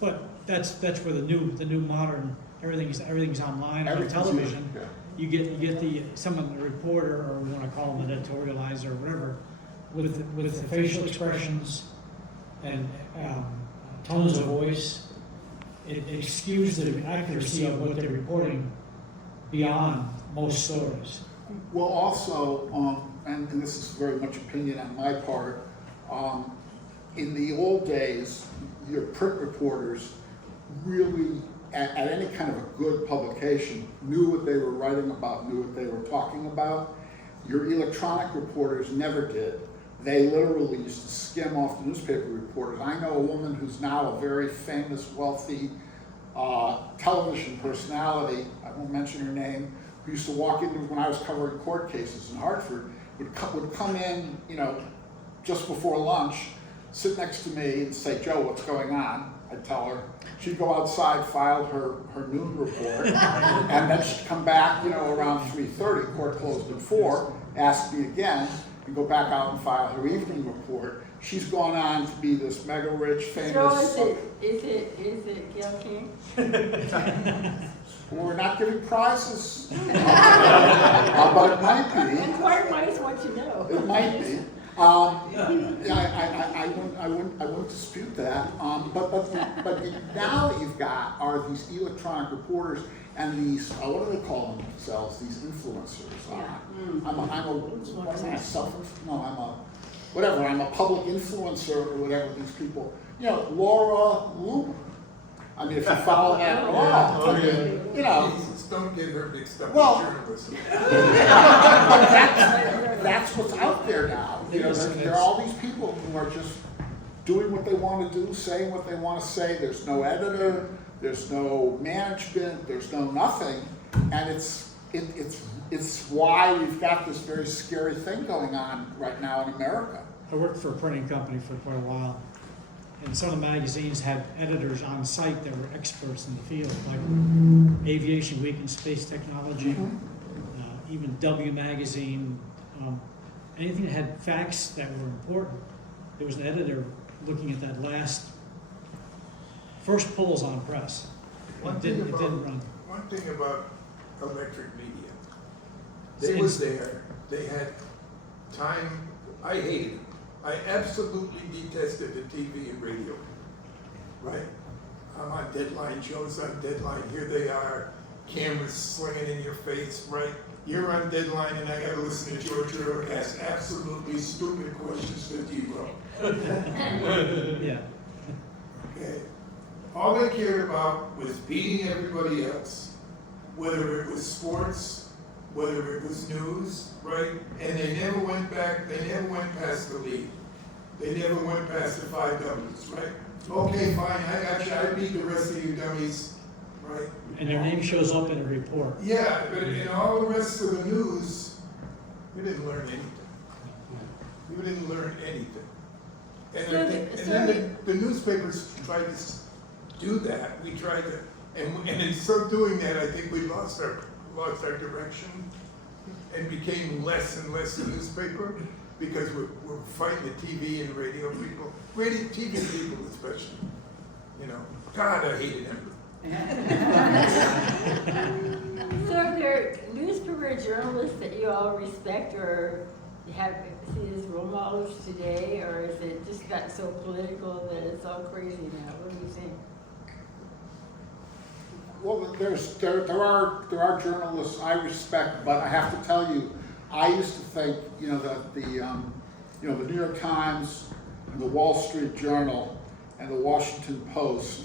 But that's where the new modern, everything's online, on television. Yeah. You get someone, a reporter, or we want to call them an editorializer or whatever, with the facial expressions, and tones of voice, it skews the accuracy of what they're reporting beyond most stories. Well, also, and this is very much opinion on my part, in the old days, your print reporters really, at any kind of a good publication, knew what they were writing about, knew what they were talking about. Your electronic reporters never did. They literally used to skim off the newspaper reporters. I know a woman who's now a very famous, wealthy television personality, I won't mention her name, who used to walk into, when I was covering court cases in Hartford, would come in, you know, just before lunch, sit next to me and say, Joe, what's going on? I'd tell her. She'd go outside, file her noon report, and then she'd come back, you know, around 3:30, court closed at 4, ask me again, and go back out and file her evening report. She's gone on to be this mega rich, famous. So is it Gil King? We're not giving prizes, but it might be. Inquiry minds want to know. It might be. I wouldn't dispute that. But now what you've got are these electronic reporters and these, what do they call themselves? These influencers. I'm a public influencer or whatever these people. You know, Laura Luber. I mean, if you follow that along, you know. Jesus, don't get her mixed up Well, with journalism. But that's what's out there now. You know, there are all these people who are just doing what they want to do, saying what they want to say. There's no editor, there's no management, there's no nothing, and it's why we've got this very scary thing going on right now in America. I worked for a printing company for quite a while, and some of the magazines had editors on site that were experts in the field, like Aviation Week and Space Technology, even W Magazine, anything that had facts that were important. There was an editor looking at that first polls on press. One It thing didn't run. about electric media, they was there, they had time, I hated it. I absolutely detested the TV and radio, right? I'm on deadline, shows on deadline, here they are, cameras slinging in your face, right? You're on deadline and I gotta listen to George Earl ask absolutely stupid questions to T-Row. Yeah. Okay? All they cared about was beating everybody else, whether it was sports, whether it was news, right? And they never went past the lead. They never went past the 5 W's, right? Okay, fine, I got you, I beat the rest of you dummies, right? And their name shows up in a report. Yeah, but in all the rest of the news, we didn't learn anything. We didn't learn anything. And then the newspapers tried to do that. We tried to, and in so doing that, I think we lost our direction and became less and less a newspaper because we're fighting the TV and radio people, TV people especially. You know, God, I hated them. So are there newspaper journalists that you all respect or have seen as role models today, or is it just got so political that it's all crazy now? What do you think? Well, there are journalists I respect, but I have to tell you, I used to think, you know, that the New York Times and the Wall Street Journal and the Washington Post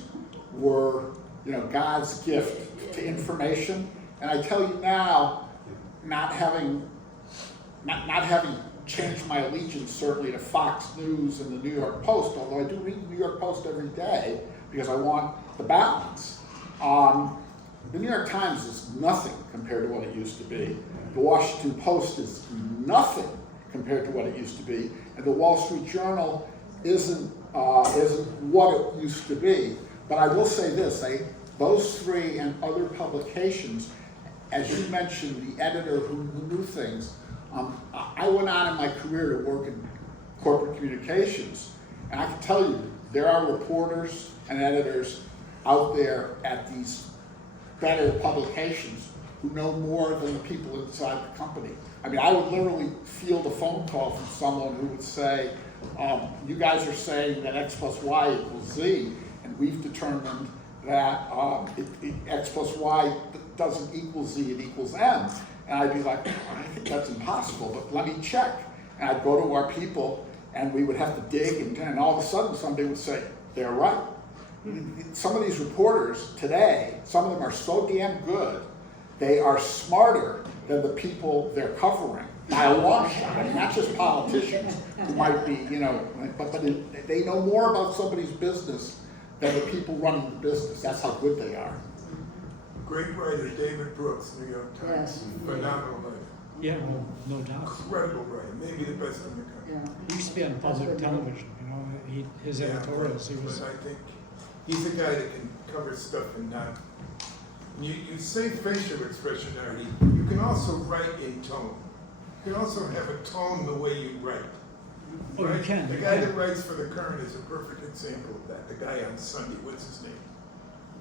were, you know, God's gift to information. And I tell you now, not having changed my allegiance certainly to Fox News and the New York Post, although I do read the New York Post every day because I want the balance. The New York Times is nothing compared to what it used to be. The Washington Post is nothing compared to what it used to be, and the Wall Street Journal isn't what it used to be. But I will say this: those three and other publications, as you mentioned, the editor who knew things. I went on in my career to work in corporate communications, and I can tell you there are reporters and editors out there at these better publications who who know more than the people inside the company. I mean, I would literally field a phone call from someone who would say, you guys are saying that X plus Y equals Z, and we've determined that X plus Y doesn't equal Z, it equals M. And I'd be like, I think that's impossible, but let me check. And I'd go to our people, and we would have to dig, and all of a sudden somebody would say, they're right. Some of these reporters today, some of them are so damn good, they are smarter than the people they're covering by a long shot. I mean, not just politicians who might be, but they know more about somebody's business than the people running the business. That's how good they are. Great writer, David Brooks, New York Times. Yes. Phenomenal writer. Yeah, no doubt. Incredible writer, maybe the best in the country. Yeah. He used to be on public television, his Yeah, editorials, he was, But I think he's a guy that can cover stuff and not. You say facial expression, Artie. You can also write in tone. You can also have a tone the way you write. oh, you Right? can. The you guy can. that writes for the Current is a perfect example of that. The guy on Sunday, what's his name?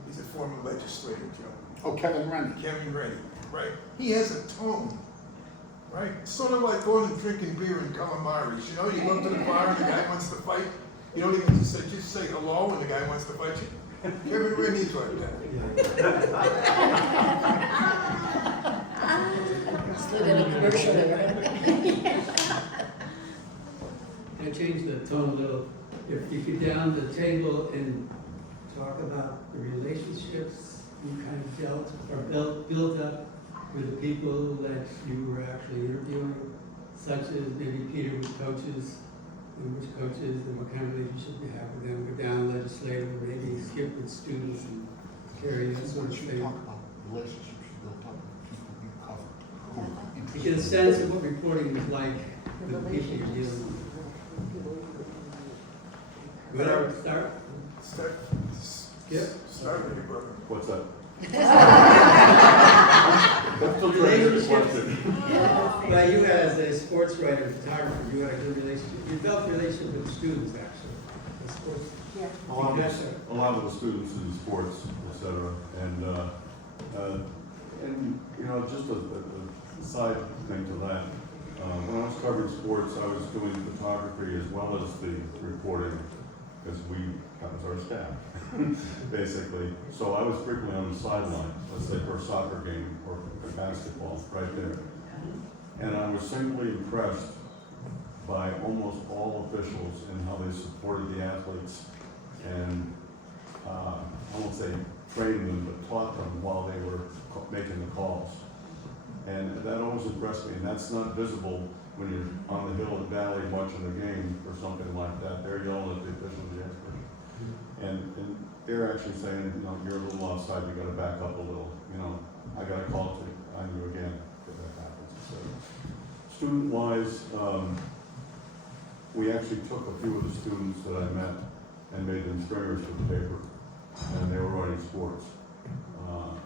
He's a former legislator, Joe. Oh, Kevin Rennie. Kevin Reddy, right? He has a tone, right? Sort of like going and drinking beer in calamari's. You know, you go to the bar and the guy wants to fight. You don't even just say hello when the guy wants to fight you. Kevin Reddy's like that. Slid in a commercial there. I changed the tone a little. If you're down the table and talk about the relationships you kind of dealt or built up with the people that you were actually interviewing, such as maybe Peter with coaches, and which coaches and what kind of relationship you have with them, go down legislative, maybe skip with students and carry that sort of What you thing. talk about relationships you built up with people you covered. To get a sense of what reporting is like with the people you're dealing with. Good, I would start. Start with your brother. What's that? That's still trying to answer the question. Well, you as a sports writer and photographer, you had a good relationship. You developed a relationship with the students, actually. The sports. Yeah. A lot of the students in sports, et cetera, and just a side thing to that. When I was covering sports, I was doing photography as well as the reporting, because that was our staff, basically. So I was frequently on the sideline, let's say for a soccer game or for basketball, right there. And I was simply impressed by almost all officials and how they supported the athletes and, I won't say trained them, but taught them while they were making the calls. And that always impressed me, and that's not visible when you're on the hill at Valley watching the game or something like that. They're yelling at the officials, the experts. And they're actually saying, you're a little offside, you gotta back up a little. I got a call on you again if that happens. So, student-wise, we actually took a few of the students that I met and made them stringers for the paper, and they were writing sports.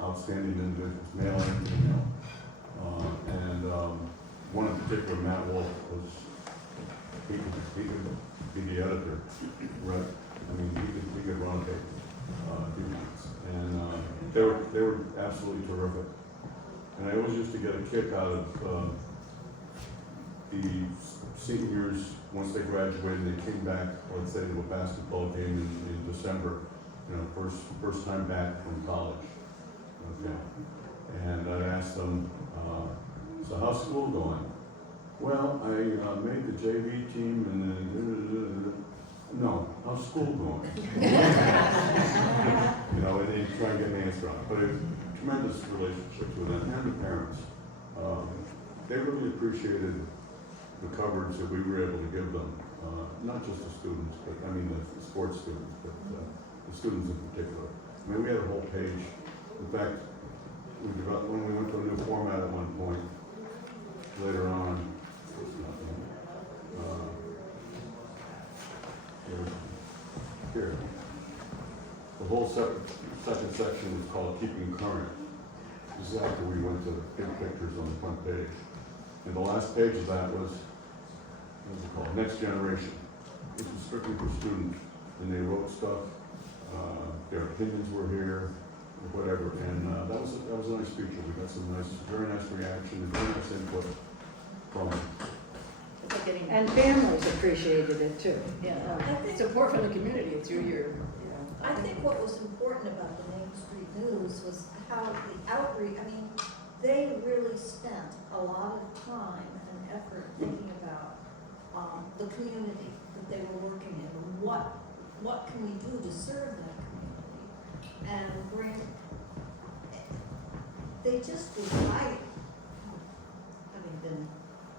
Outstanding individuals, male and female. One in particular, Matt Wolf, he could be the editor, right? I mean, he could run a paper, if he wants. And they were absolutely terrific. And I always used to get a kick out of the seniors, once they graduated, they came back, let's say, to a basketball game in December, first time back from college. Okay. And I'd ask them, so how's school going? Well, I made the JV team and then, no, how's school going? And they try and get an answer on it. But it was a tremendous relationship with them and the parents. They really appreciated the coverage that we were able to give them, not just the students, but the sports students, but the students in particular. We had a whole page. In fact, when we went to a new format at one point, later on, here. The whole second section was called Keeping Current. This is after we went to big pictures on the front page. And the last page of that was, what's it called, Next Generation. This was strictly for students. And they wrote stuff, their opinions were here, or whatever, and that was a nice feature. We got some very nice reaction, and very nice input from them. It's like getting, And families appreciated it too. yeah, I think- support from the community through your, you know. I think what was important about the Main Street News was how the outreach, I mean, they really spent a lot of time and effort thinking about the community that they were working in, and what can we do to serve that community, and bring, they just was right, having been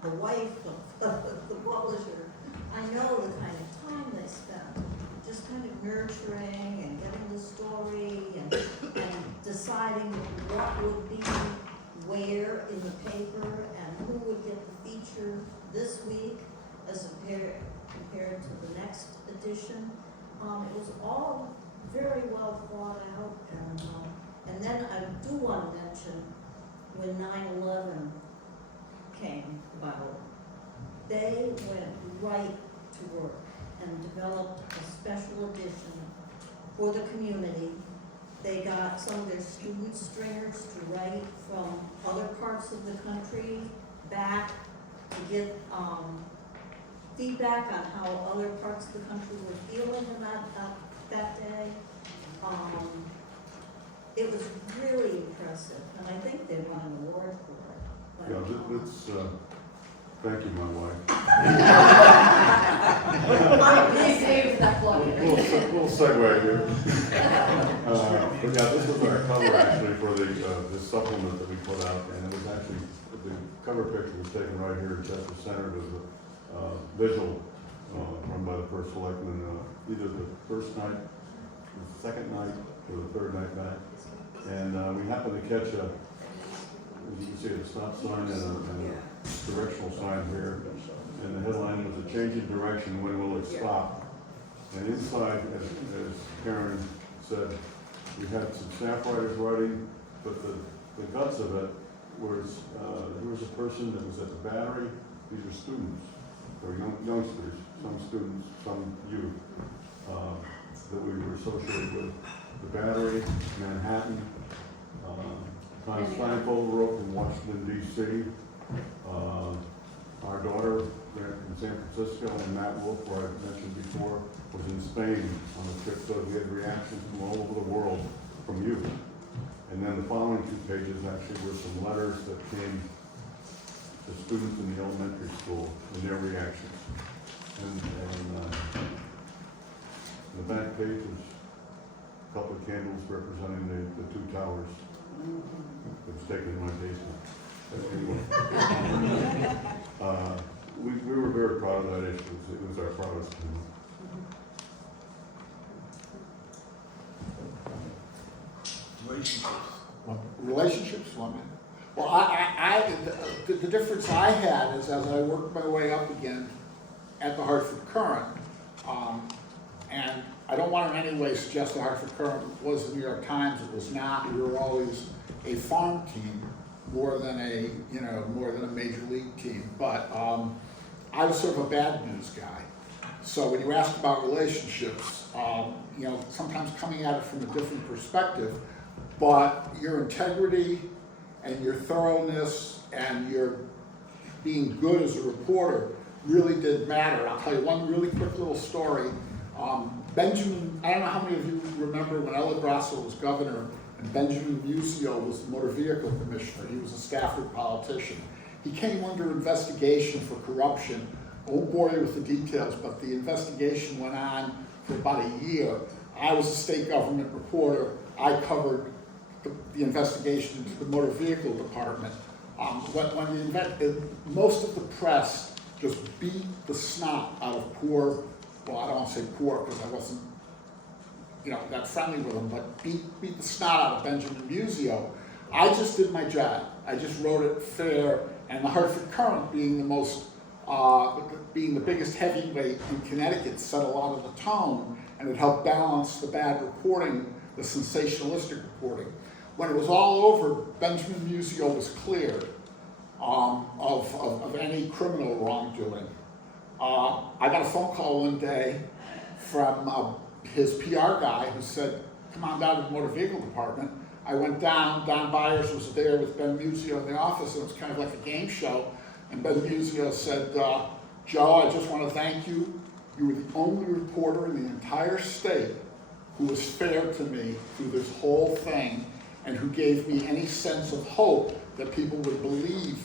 the wife of the publisher, I know the kind of time they spent, just kind of nurturing and getting the story and deciding what would be where in the paper and who would get the feature this week as compared to the next edition. It was all very well thought out, and then I do want to mention when 9/11 came about, they went right to work and developed a special edition for the community. They got some of their student stringers to write from other parts of the country back to get feedback on how other parts of the country were feeling about that day. It was really impressive, and I think they won an award for it. But, Yeah, let's, thank you, my wife. Please save that plug. We'll segue here. But yeah, this was our cover actually for the supplement that we put out, and it was actually, the cover picture was taken right here in Chester Center. It was a visual run by the first selectman, either the first night, the second night, or the third night back. And we happened to catch a, as you can see, a stop sign and a directional sign here. And the headline was, "A change in direction, when will it stop?" And inside, as Karen said, we had some staff writers writing, but the guts of it was, there was a person that was at the Battery. These were students, or youngsters, some students, some youth, that we were associated with. The Battery, Manhattan, Tom Steinfold wrote from Washington D.C. Our daughter there in San Francisco, and Matt Wolf, who I mentioned before, was in Spain on a trip, so we had reactions from all over the world from youth. And then the following two pages actually were some letters that came to students in the elementary school and their reactions. And the back page was a couple of candles representing the two towers. It was taken in my basement. But anyway, we were very proud of that issue. It was our proudest one. Relationships, women. Well, the difference I had is as I worked my way up again at the Hartford Current, and I don't want to in any way suggest the Hartford Current was the New York Times. It was not. We were always a farm team more than a major league team. But I was sort of a bad news guy. So when you ask about relationships, sometimes coming at it from a different perspective, but your integrity and your thoroughness and your being good as a reporter really did matter. I'll tell you one really quick little story. Benjamin, I don't know how many of you remember when Ella Grasso was governor and Benjamin Musio was the motor vehicle commissioner. He was a Stafford politician. He came under investigation for corruption. I won't bore you with the details, but the investigation went on for about a year. I was a state government reporter. I covered the investigation into the motor vehicle department. Most of the press just beat the snot out of poor, well, I don't want to say poor because I wasn't, that friendly with him, but beat the snot out of Benjamin Musio. I just did my job. I just wrote it fair, and the Hartford Current, being the biggest heavyweight in Connecticut, set a lot of the tone, and it helped balance the bad reporting, the sensationalistic reporting. When it was all over, Benjamin Musio was cleared of any criminal wrongdoing. I got a phone call one day from his PR guy who said, "Come on down to the motor vehicle department. I went down, Don Byers was there with Ben Musio in the office, and it was kind of like a game show. And Ben Musio said, Joe, I just want to thank you. You were the only reporter in the entire state who was fair to me through this whole thing and who gave me any sense of hope that people would believe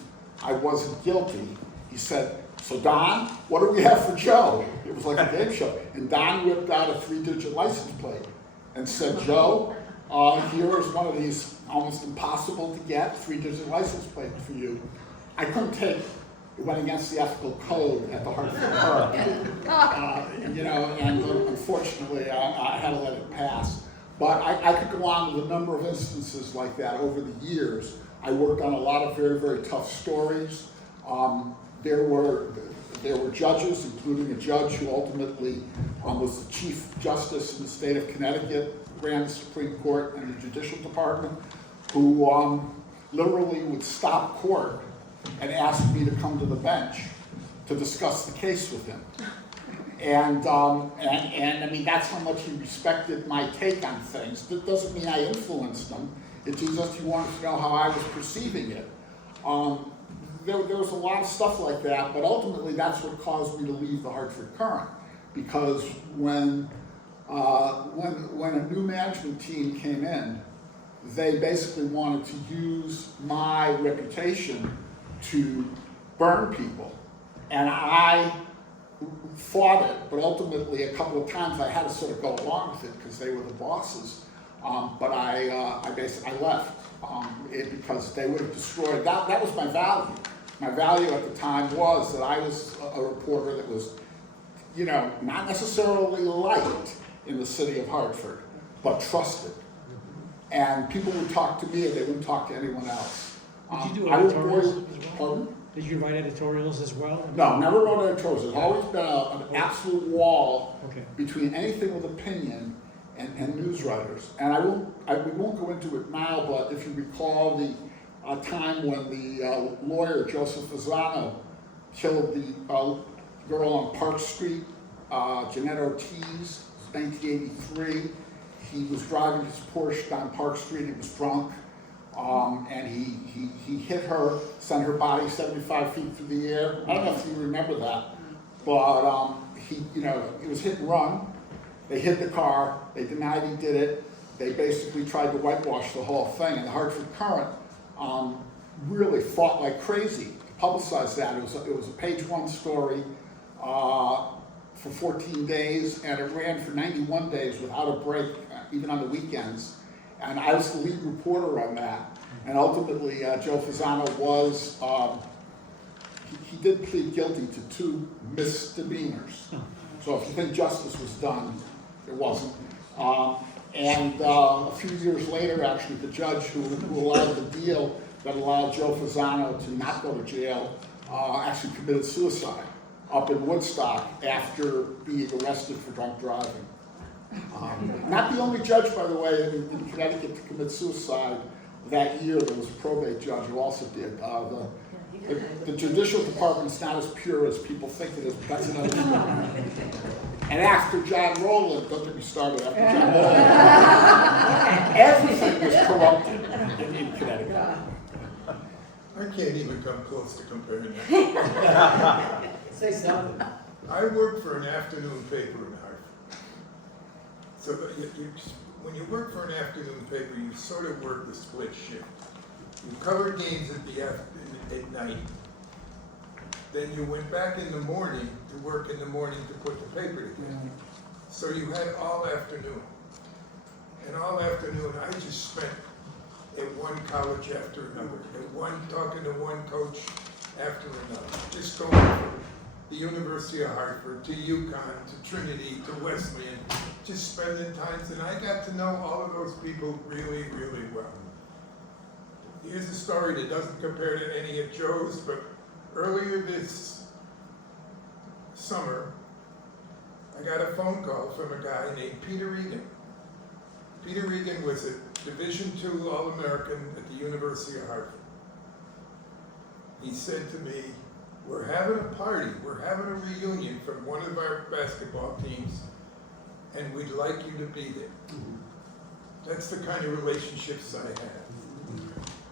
I wasn't guilty. He said, so Don, what do we have for Joe? It was like a game show. And Don whipped out a 3-digit license plate and said, Joe, here is one of these almost impossible to get 3-digit license plate for you. I couldn't take it. It went against the ethical code at the Hartford Current. You know, and unfortunately, I had to let it pass. But I could go on with a number of instances like that over the years. I worked on a lot of very, very tough stories. There were judges, including a judge who ultimately was the Chief Justice in the state of Connecticut, ran the Supreme Court and the Judicial Department, who literally would stop court and ask me to come to the bench to discuss the case with him. And I mean, that's how much he respected my take on things. That doesn't mean I influenced him. It's just he wanted to know how I was perceiving it. There was a lot of stuff like that, but ultimately that's what caused me to leave the Hartford Current. Because when a new management team came in, they basically wanted to use my reputation to burn people. And I fought it, but ultimately a couple of times I had to sort of go along with it because they were the bosses. But I basically left because they would have destroyed, that was my value. My value at the time was that I was a reporter that was, you know, not necessarily liked in the city of Hartford, but trusted. And people would talk to me and they wouldn't talk to anyone else. Did you do I was editorials born- as well? Pardon? Did you write editorials as well? No, never wrote editorials. There's always been an absolute wall Okay. between anything with opinion and news writers. And we won't go into it now, but if you recall the time when the lawyer, Joseph Fasano, killed the girl on Park Street, Jeanette Ortiz, 1983. He was driving his Porsche down Park Street, he was drunk, and he hit her, sent her body 75 feet through the air. I don't know if you remember that, but it was hit and run. They hid the car, they denied he did it, they basically tried to whitewash the whole thing, and the Hartford Current really fought like crazy to publicize that. It was a page 1 story for 14 days, and it ran for 91 days without a break, even on the weekends. And I was the lead reporter on that. And ultimately, Joe Fasano was, he did plead guilty to 2 misdemeanors. So if you think justice was done, it wasn't. And a few years later, actually, the judge who allowed the deal that allowed Joe Fasano to not go to jail actually committed suicide up in Woodstock after being arrested for drunk driving. Not the only judge, by the way, in Connecticut to commit suicide that year. There was a probate judge who also did. The judicial department's not as pure as people think it is, but that's another story. And after John Rowland, don't get me started, after John Rowland, everything was corrupted in Connecticut. I can't even come close to comparing that. Say so. I worked for an afternoon paper in Hartford. So when you work for an afternoon paper, you sort of work the split shift. You covered games at night. Then you went back in the morning to work in the morning to put the paper together. So you had all afternoon. And all afternoon, I just spent at one college after another, talking to one coach after another, just going from the University of Hartford to UConn to Trinity to Wesleyan, just spending times, and I got to know all of those people really, really well. Here's a story that doesn't compare to any of Joe's, but earlier this summer, I got a phone call from a guy named Peter Regan. Peter Regan was a Division II All-American at the University of Hartford. He said to me, we're having a party, we're having a reunion from one of our basketball teams, and we'd like you to be there. That's the kind of relationships I had,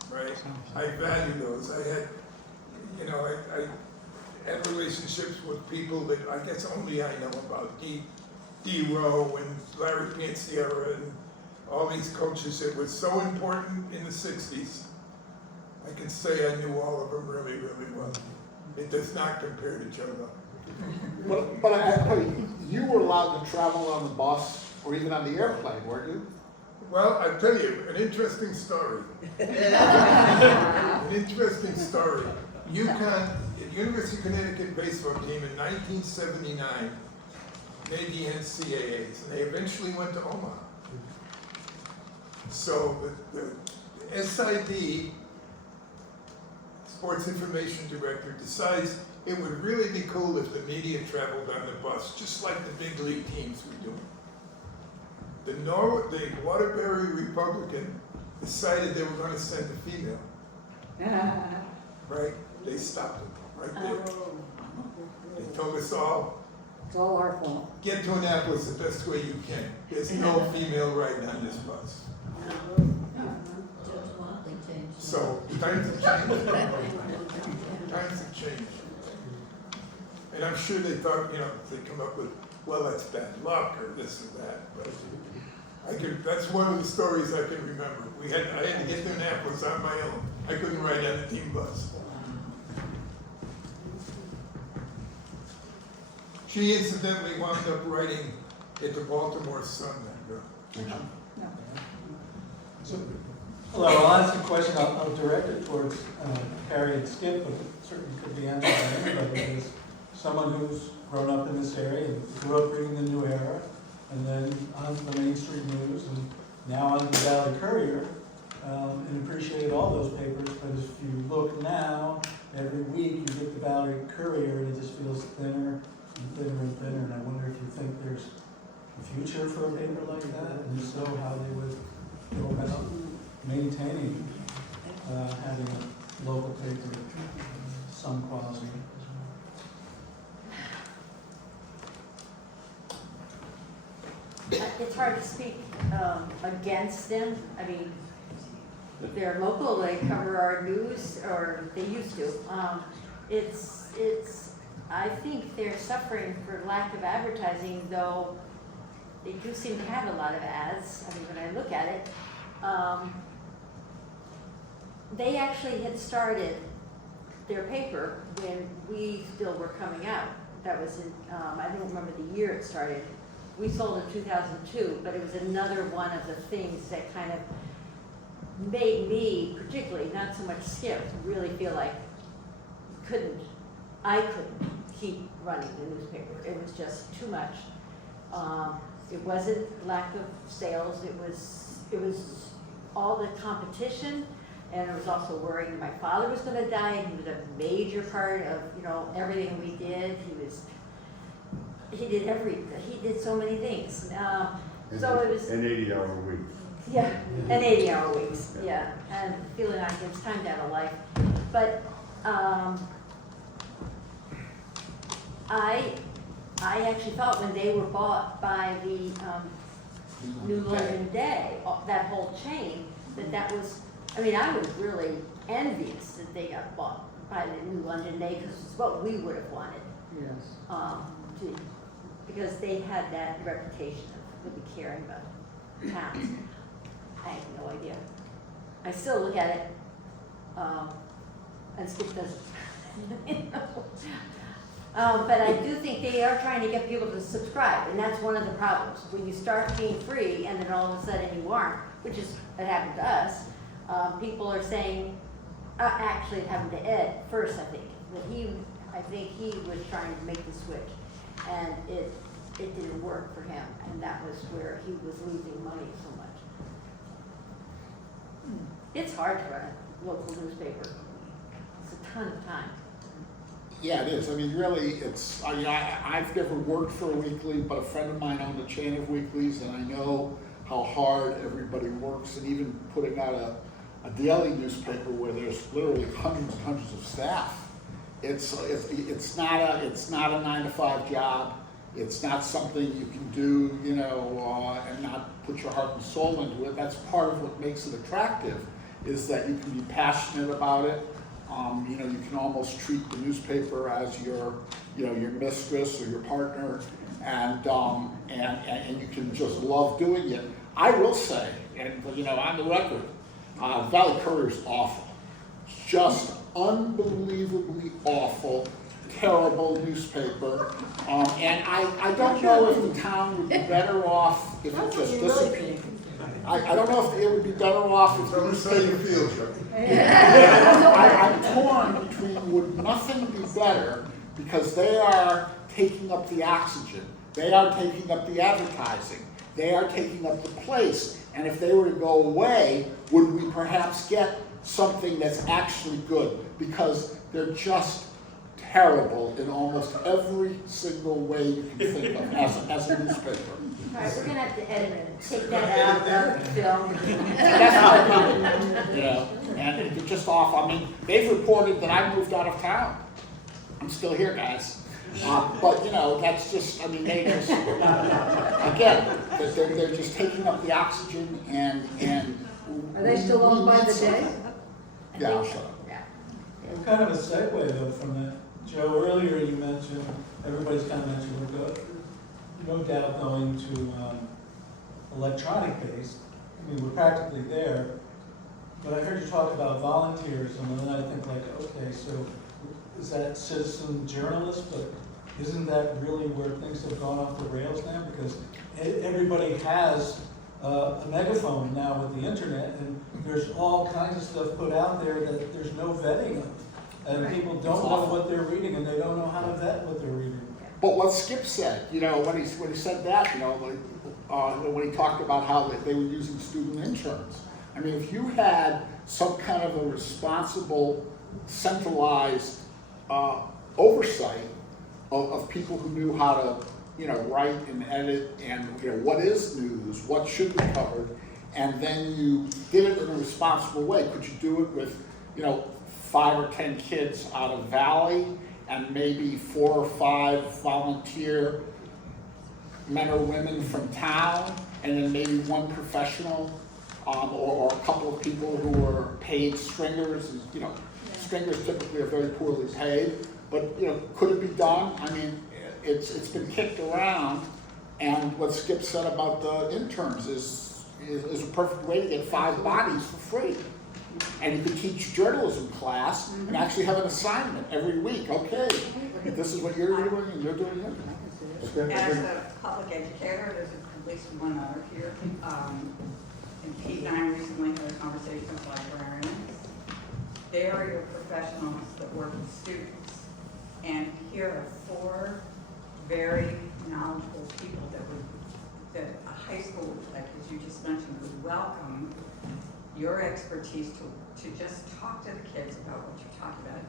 right? I value those. I had, you know, I had relationships with people that I guess only I know about. D. Rowe and Larry Pinciera and all these coaches that were so important in the 60s. I can say I knew all of them really, really well. It does not compare to Joe though. But I tell you, you were allowed to travel on the bus or even on the airplane, weren't you? Well, I'll tell you, an interesting story. An interesting story. UConn, University of Connecticut baseball team in 1979 made the NCAAs, and they eventually went to Omaha. So the SID, Sports Information Director, decides it would really be cool if the media traveled on the bus, just like the big league teams were doing. The Waterbury Republican decided they were going to send a female. Right? They stopped it right there. They told us all, It's all our fault. get to Annapolis the best way you can. There's no female riding on this bus. Just one thing changed. So times have changed. Times have changed. And I'm sure they thought, you know, they come up with, well, that's bad luck or this or that. But that's one of the stories I can remember. I had to get to Annapolis on my own. I couldn't ride on the team bus. She incidentally wound up writing at the Baltimore Sun, that girl. Hello, I'll ask a question. I'll direct it towards Cary and Skip, but it certainly could be answered by anybody. As someone who's grown up in this area and grew up reading the New Era, and then on the Main Street News, and now on the Valley Courier, and appreciate all those papers. But if you look now, every week you get the Valley Courier, and it just feels thinner and thinner and thinner. And I wonder if you think there's a future for a paper like that, and if so, how they would go about maintaining having a local paper of some quality. It's hard to speak against them. I mean, they're local, they cover our news, or they used to. I think they're suffering for lack of advertising, though they do seem to have a lot of ads. I mean, when I look at it, they actually had started their paper when we still were coming out. That was in, I don't remember the year it started. We sold in 2002, but it was another one of the things that kind of made me, particularly, not so much Skip, really feel like I couldn't keep running the newspaper. It was just too much. It wasn't lack of sales, it was all the competition, and it was also worrying my father was gonna die, and he was a major part of, you know, everything we did. He did so many things. So it was. An 80-hour week. Yeah, and 80-hour weeks, yeah, and feeling like it's time to have a life. But I actually thought when they were bought by the New London Day, that whole chain, that was, I mean, I was really envious that they got bought by the New London Day, because it's what we would have wanted. Yes. Because they had that reputation of really caring about towns. I have no idea. I still look at it, and Skip doesn't. You know? But I do think they are trying to get people to subscribe, and that's one of the problems. When you start being free, and then all of a sudden you aren't, which is what happened to us, people are saying, actually it happened to Ed first, I think, I think he was trying to make the switch, and it didn't work for him, and that was where he was losing money so much. It's hard to run a local newspaper. It's a ton of time. Yeah, it is. I mean, really, I've never worked for a weekly, but a friend of mine owned a chain of weeklies, and I know how hard everybody works, and even putting out a daily newspaper where there's literally hundreds and hundreds of staff. It's not a 9-to-5 job. It's not something you can do, you know, and not put your heart and soul into it. That's part of what makes it attractive, is that you can be passionate about it. You know, you can almost treat the newspaper as your, you know, your mistress or your partner, and you can just love doing it. I will say, and you know, on the record, Valley Courier is awful, just unbelievably awful, terrible newspaper. And I don't know if the town would be better off if it just disappeared. I don't know if it would be better off if the newspaper. I'm torn between would nothing be better, because they are taking up the oxygen, they are taking up the advertising, they are taking up the place, and if they were to go away, would we perhaps get something that's actually good? Because they're just terrible in almost every single way you can think of as a newspaper. All right, we're gonna have to edit it, take that out of the film. That's my opinion, you know, and it's just off. I mean, they've reported that I moved out of town. I'm still here, guys. But you know, that's just, I mean, they just, again, they're just taking up the oxygen and. Are they still owned by the day? Yeah, I'll shut up. Kind of a segue though from that, Joe, earlier you mentioned, everybody's kind of mentioned, we're no doubt going to electronic based. I mean, we're practically there, but I heard you talk about volunteerism, and then I think like, okay, so is that citizen journalist, but isn't that really where things have gone off the rails now? Because everybody has a megaphone now with the internet, and there's all kinds of stuff put out there that there's no vetting of. And people don't know what they're reading, and they don't know how to vet what they're reading. But what Skip said, you know, when he said that, you know, when he talked about how they were using student interns. I mean, if you had some kind of a responsible, centralized oversight of people who knew how to, you know, write and edit and, you know, what is news, what should be covered, and then you did it in a responsible way. Could you do it with, you know, 5 or 10 kids out of Valley and maybe 4 or 5 volunteer men or women from town, and then maybe 1 professional, or a couple of people who were paid stringers? You know, stringers typically are very poorly paid, but you know, could it be done? I mean, it's been kicked around, and what Skip said about the interns is a perfect way to get 5 bodies for free. And you could teach journalism class and actually have an assignment every week. Okay, this is what you're doing, and you're doing it. As a public educator, there's at least one other here. And Pete and I recently had a conversation with librarians. They are your professionals that work with students. And here are 4 very knowledgeable people that a high school, like as you just mentioned, would welcome your expertise to just talk to the kids about what you're talking about.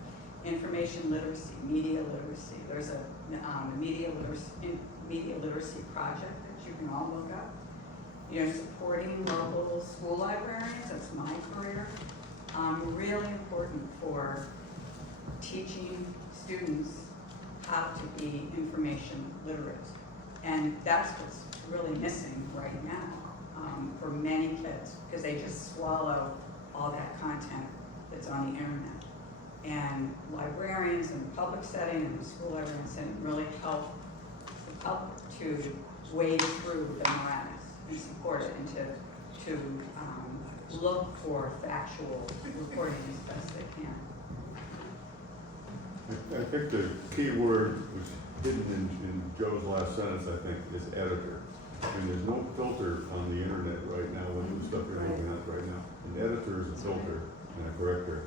Information literacy, media literacy. There's a media literacy project that you can all look up. You know, supporting local school librarians, that's my career. Really important for teaching students how to be information literate. And that's what's really missing right now. For many kids, because they just swallow all that content that's on the internet. And librarians in the public setting and the school librarian setting really help the public to wade through the morass and support it, and to look for factual reporting as best they can. I think the key word was hidden in Joe's last sentence, I think, is editor. I mean, there's no filter on the internet right now, with new stuff you're looking at right now. An editor is a filter and a corrector.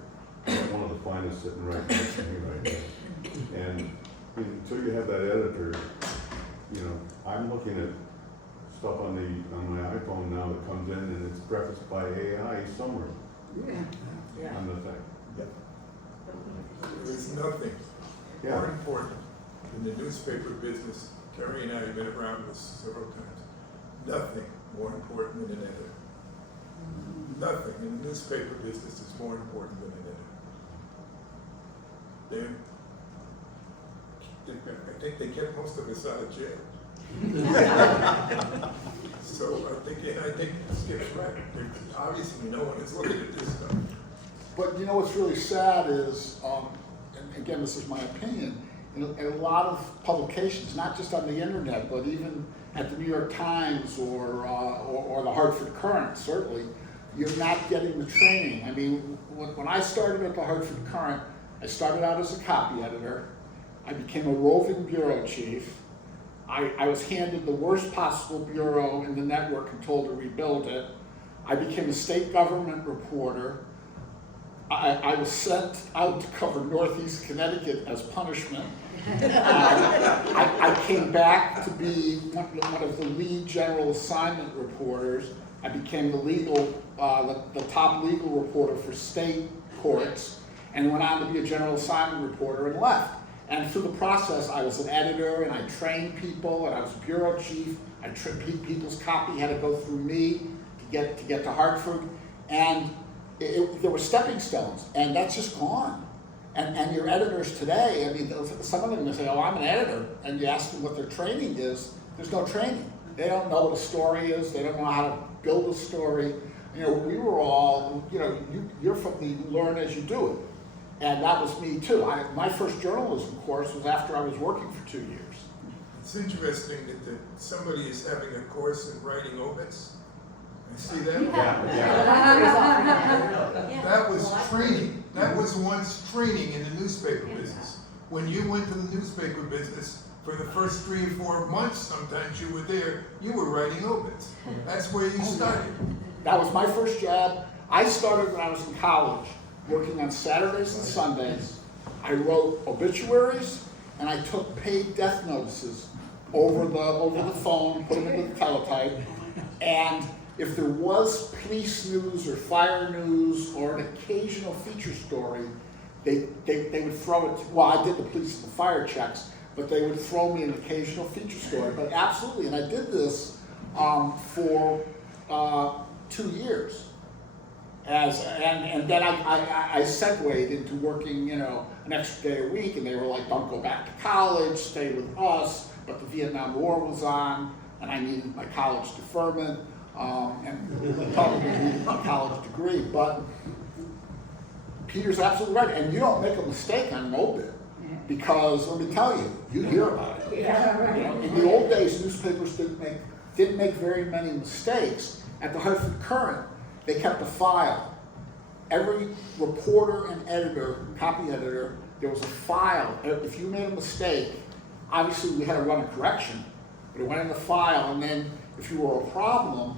One of the finest sitting right next to me right now. And I mean, until you have that editor, you know, I'm looking at stuff on my iPhone now that comes in and it's prefaced by AI somewhere on the thing. There is nothing more important in the newspaper business. Cary and I have been around this several times. Nothing more important than an editor. Nothing in the newspaper business is more important than an editor. I think they kept most of us out of jail. So I think think Skip's right. Obviously, no one is looking at this stuff. But you know what's really sad is, and again, this is my opinion, in a lot of publications, not just on the internet, but even at the New York Times or the Hartford Courant, certainly, you're not getting the training. I mean, when I started at the Hartford Courant, I started out as a copy editor. I became a roving bureau chief. I was handed the worst possible bureau in the network and told to rebuild it. I became a state government reporter. I was sent out to cover Northeast Connecticut as punishment. I came back to be one of the lead general assignment reporters. I became the top legal reporter for state courts, and went on to be a general assignment reporter and left. And through the process, I was an editor, and I trained people, and I was bureau chief. People's copy had to go through me to get to Hartford, and there were stepping stones, and that's just gone. And your editors today, I mean, some of them will say, "Oh, I'm an editor," and you ask them what their training is. There's no training. They don't know what a story is. They don't know how to build a story. You know, we were all, you know, you're from the learn as you do it. And that was me too. My first journalism course was after I was working for 2 years. It's interesting that somebody is having a course in writing obits. I see that? That was training. That was once training in the newspaper business. When you went to the newspaper business, for the first 3 or 4 months, sometimes you were there, you were writing obits. That's where you started. That was my first job. I started when I was in college, working on Saturdays and Sundays. I wrote obituaries, and I took paid death notices over the phone, put them into the teletype, and if there was police news or fire news or an occasional feature story, they would throw it. Well, I did the police and the fire checks, but they would throw me an occasional feature story. But absolutely, and I did this for 2 years. And then I segued into working, you know, an extra day a week, and they were like, "Don't go back to college, stay with us." But the Vietnam War was on, and I needed my college deferment, and probably needed my college degree. But Peter's absolutely right, and you don't make a mistake on an obit, because let me tell you, you hear about it. Yeah, You know, in the old days, newspapers didn't make very many mistakes. At the Hartford Courant, they kept a file. Every reporter and editor, copy editor, there was a file. If you made a mistake, obviously we had to run a correction, but it went in the file, and then if you were a problem,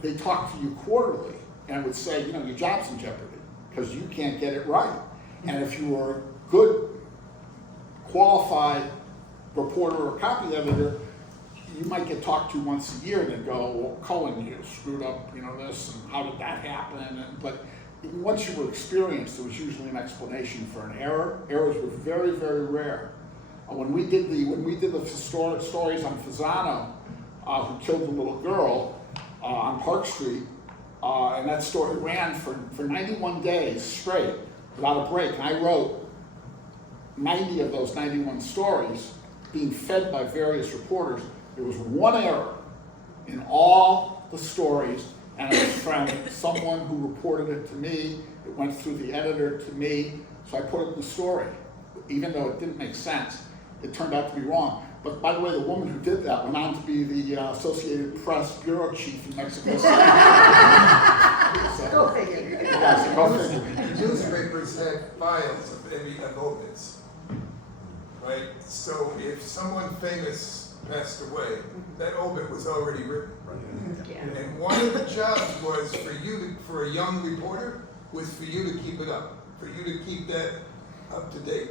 they talked to you quarterly and would say, you know, your job's in jeopardy because you can't get it right. And if you were a good, qualified reporter or copy editor, you might get talked to once a year and they'd go, "Well, Cohen, you screwed up, you know, this, and how did that happen?" But once you were experienced, there was usually an explanation for an error. Errors were very, very rare. When we did the stories on Fasano, who killed the little girl on Park Street, and that story ran for 91 days straight without a break. And I wrote 90 of those 91 stories being fed by various reporters. There was one error in all the stories, and it was from someone who reported it to me. It went through the editor to me, so I put it in the story. Even though it didn't make sense, it turned out to be wrong. But by the way, the woman who did that went on to be the Associated Press bureau chief in Mexico City. Go figure. Yes, go figure. Newspapers had files of every obits, right? So if someone famous passed away, that obit was already written. Yeah. And one of the jobs was for a young reporter, was for you to keep it up, for you to keep that up to date,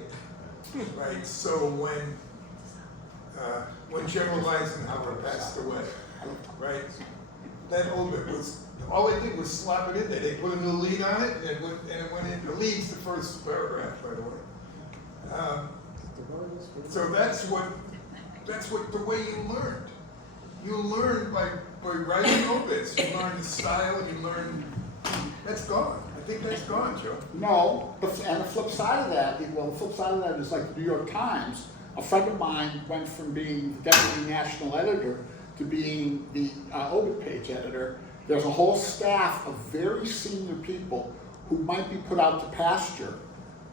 right? So when General Eisenhower passed away, right, that obit was, all they did was slap it in there. They put a new lead on it, and it went in. The lead's the first paragraph, by the way. So that's the way you learned. You learned by writing obits. You learned the style. You learned. That's gone. I think that's gone, Joe. No, and the flip side of that, is like the New York Times. A friend of mine went from being deputy national editor to to being the obit page editor, there's a whole staff of very senior people who might be put out to pasture,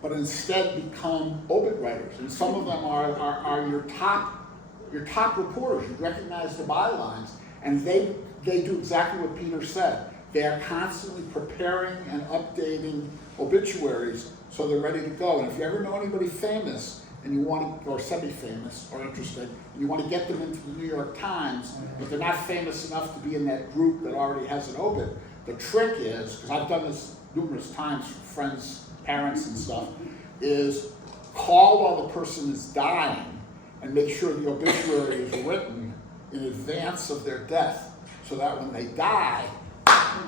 but instead become obit writers. And some of them are your top reporters. You recognize the bylines, and they do exactly what Peter said. They are constantly preparing and updating obituaries so they're ready to go. And if you ever know anybody famous and you want to, or semi-famous or interesting, and you want to get them into the New York Times, but they're not famous enough to be in that group that already has an obit, the trick is, because I've done this numerous times for friends, parents and stuff, is call while the person is dying and make sure the obituary is written in advance of their death, so that when they die,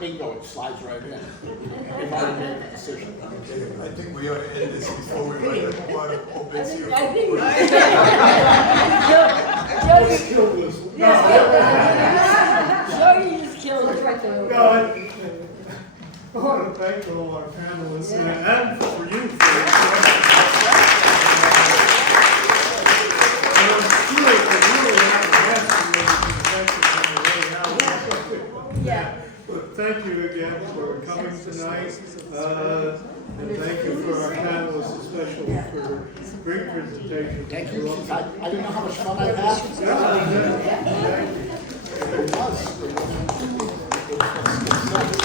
bingo, it slides right in. They've already made a decision. Okay, I think we ought to end this before we write a lot of obits here. I think we Let's kill this one. Joe, you just killed it right there. No, I want to thank all our panelists and for you. Yeah. But thank you again for coming tonight, and thank you for our panelists especially for great presentation. Thank you. I didn't know how much fun I had. Yeah, It was.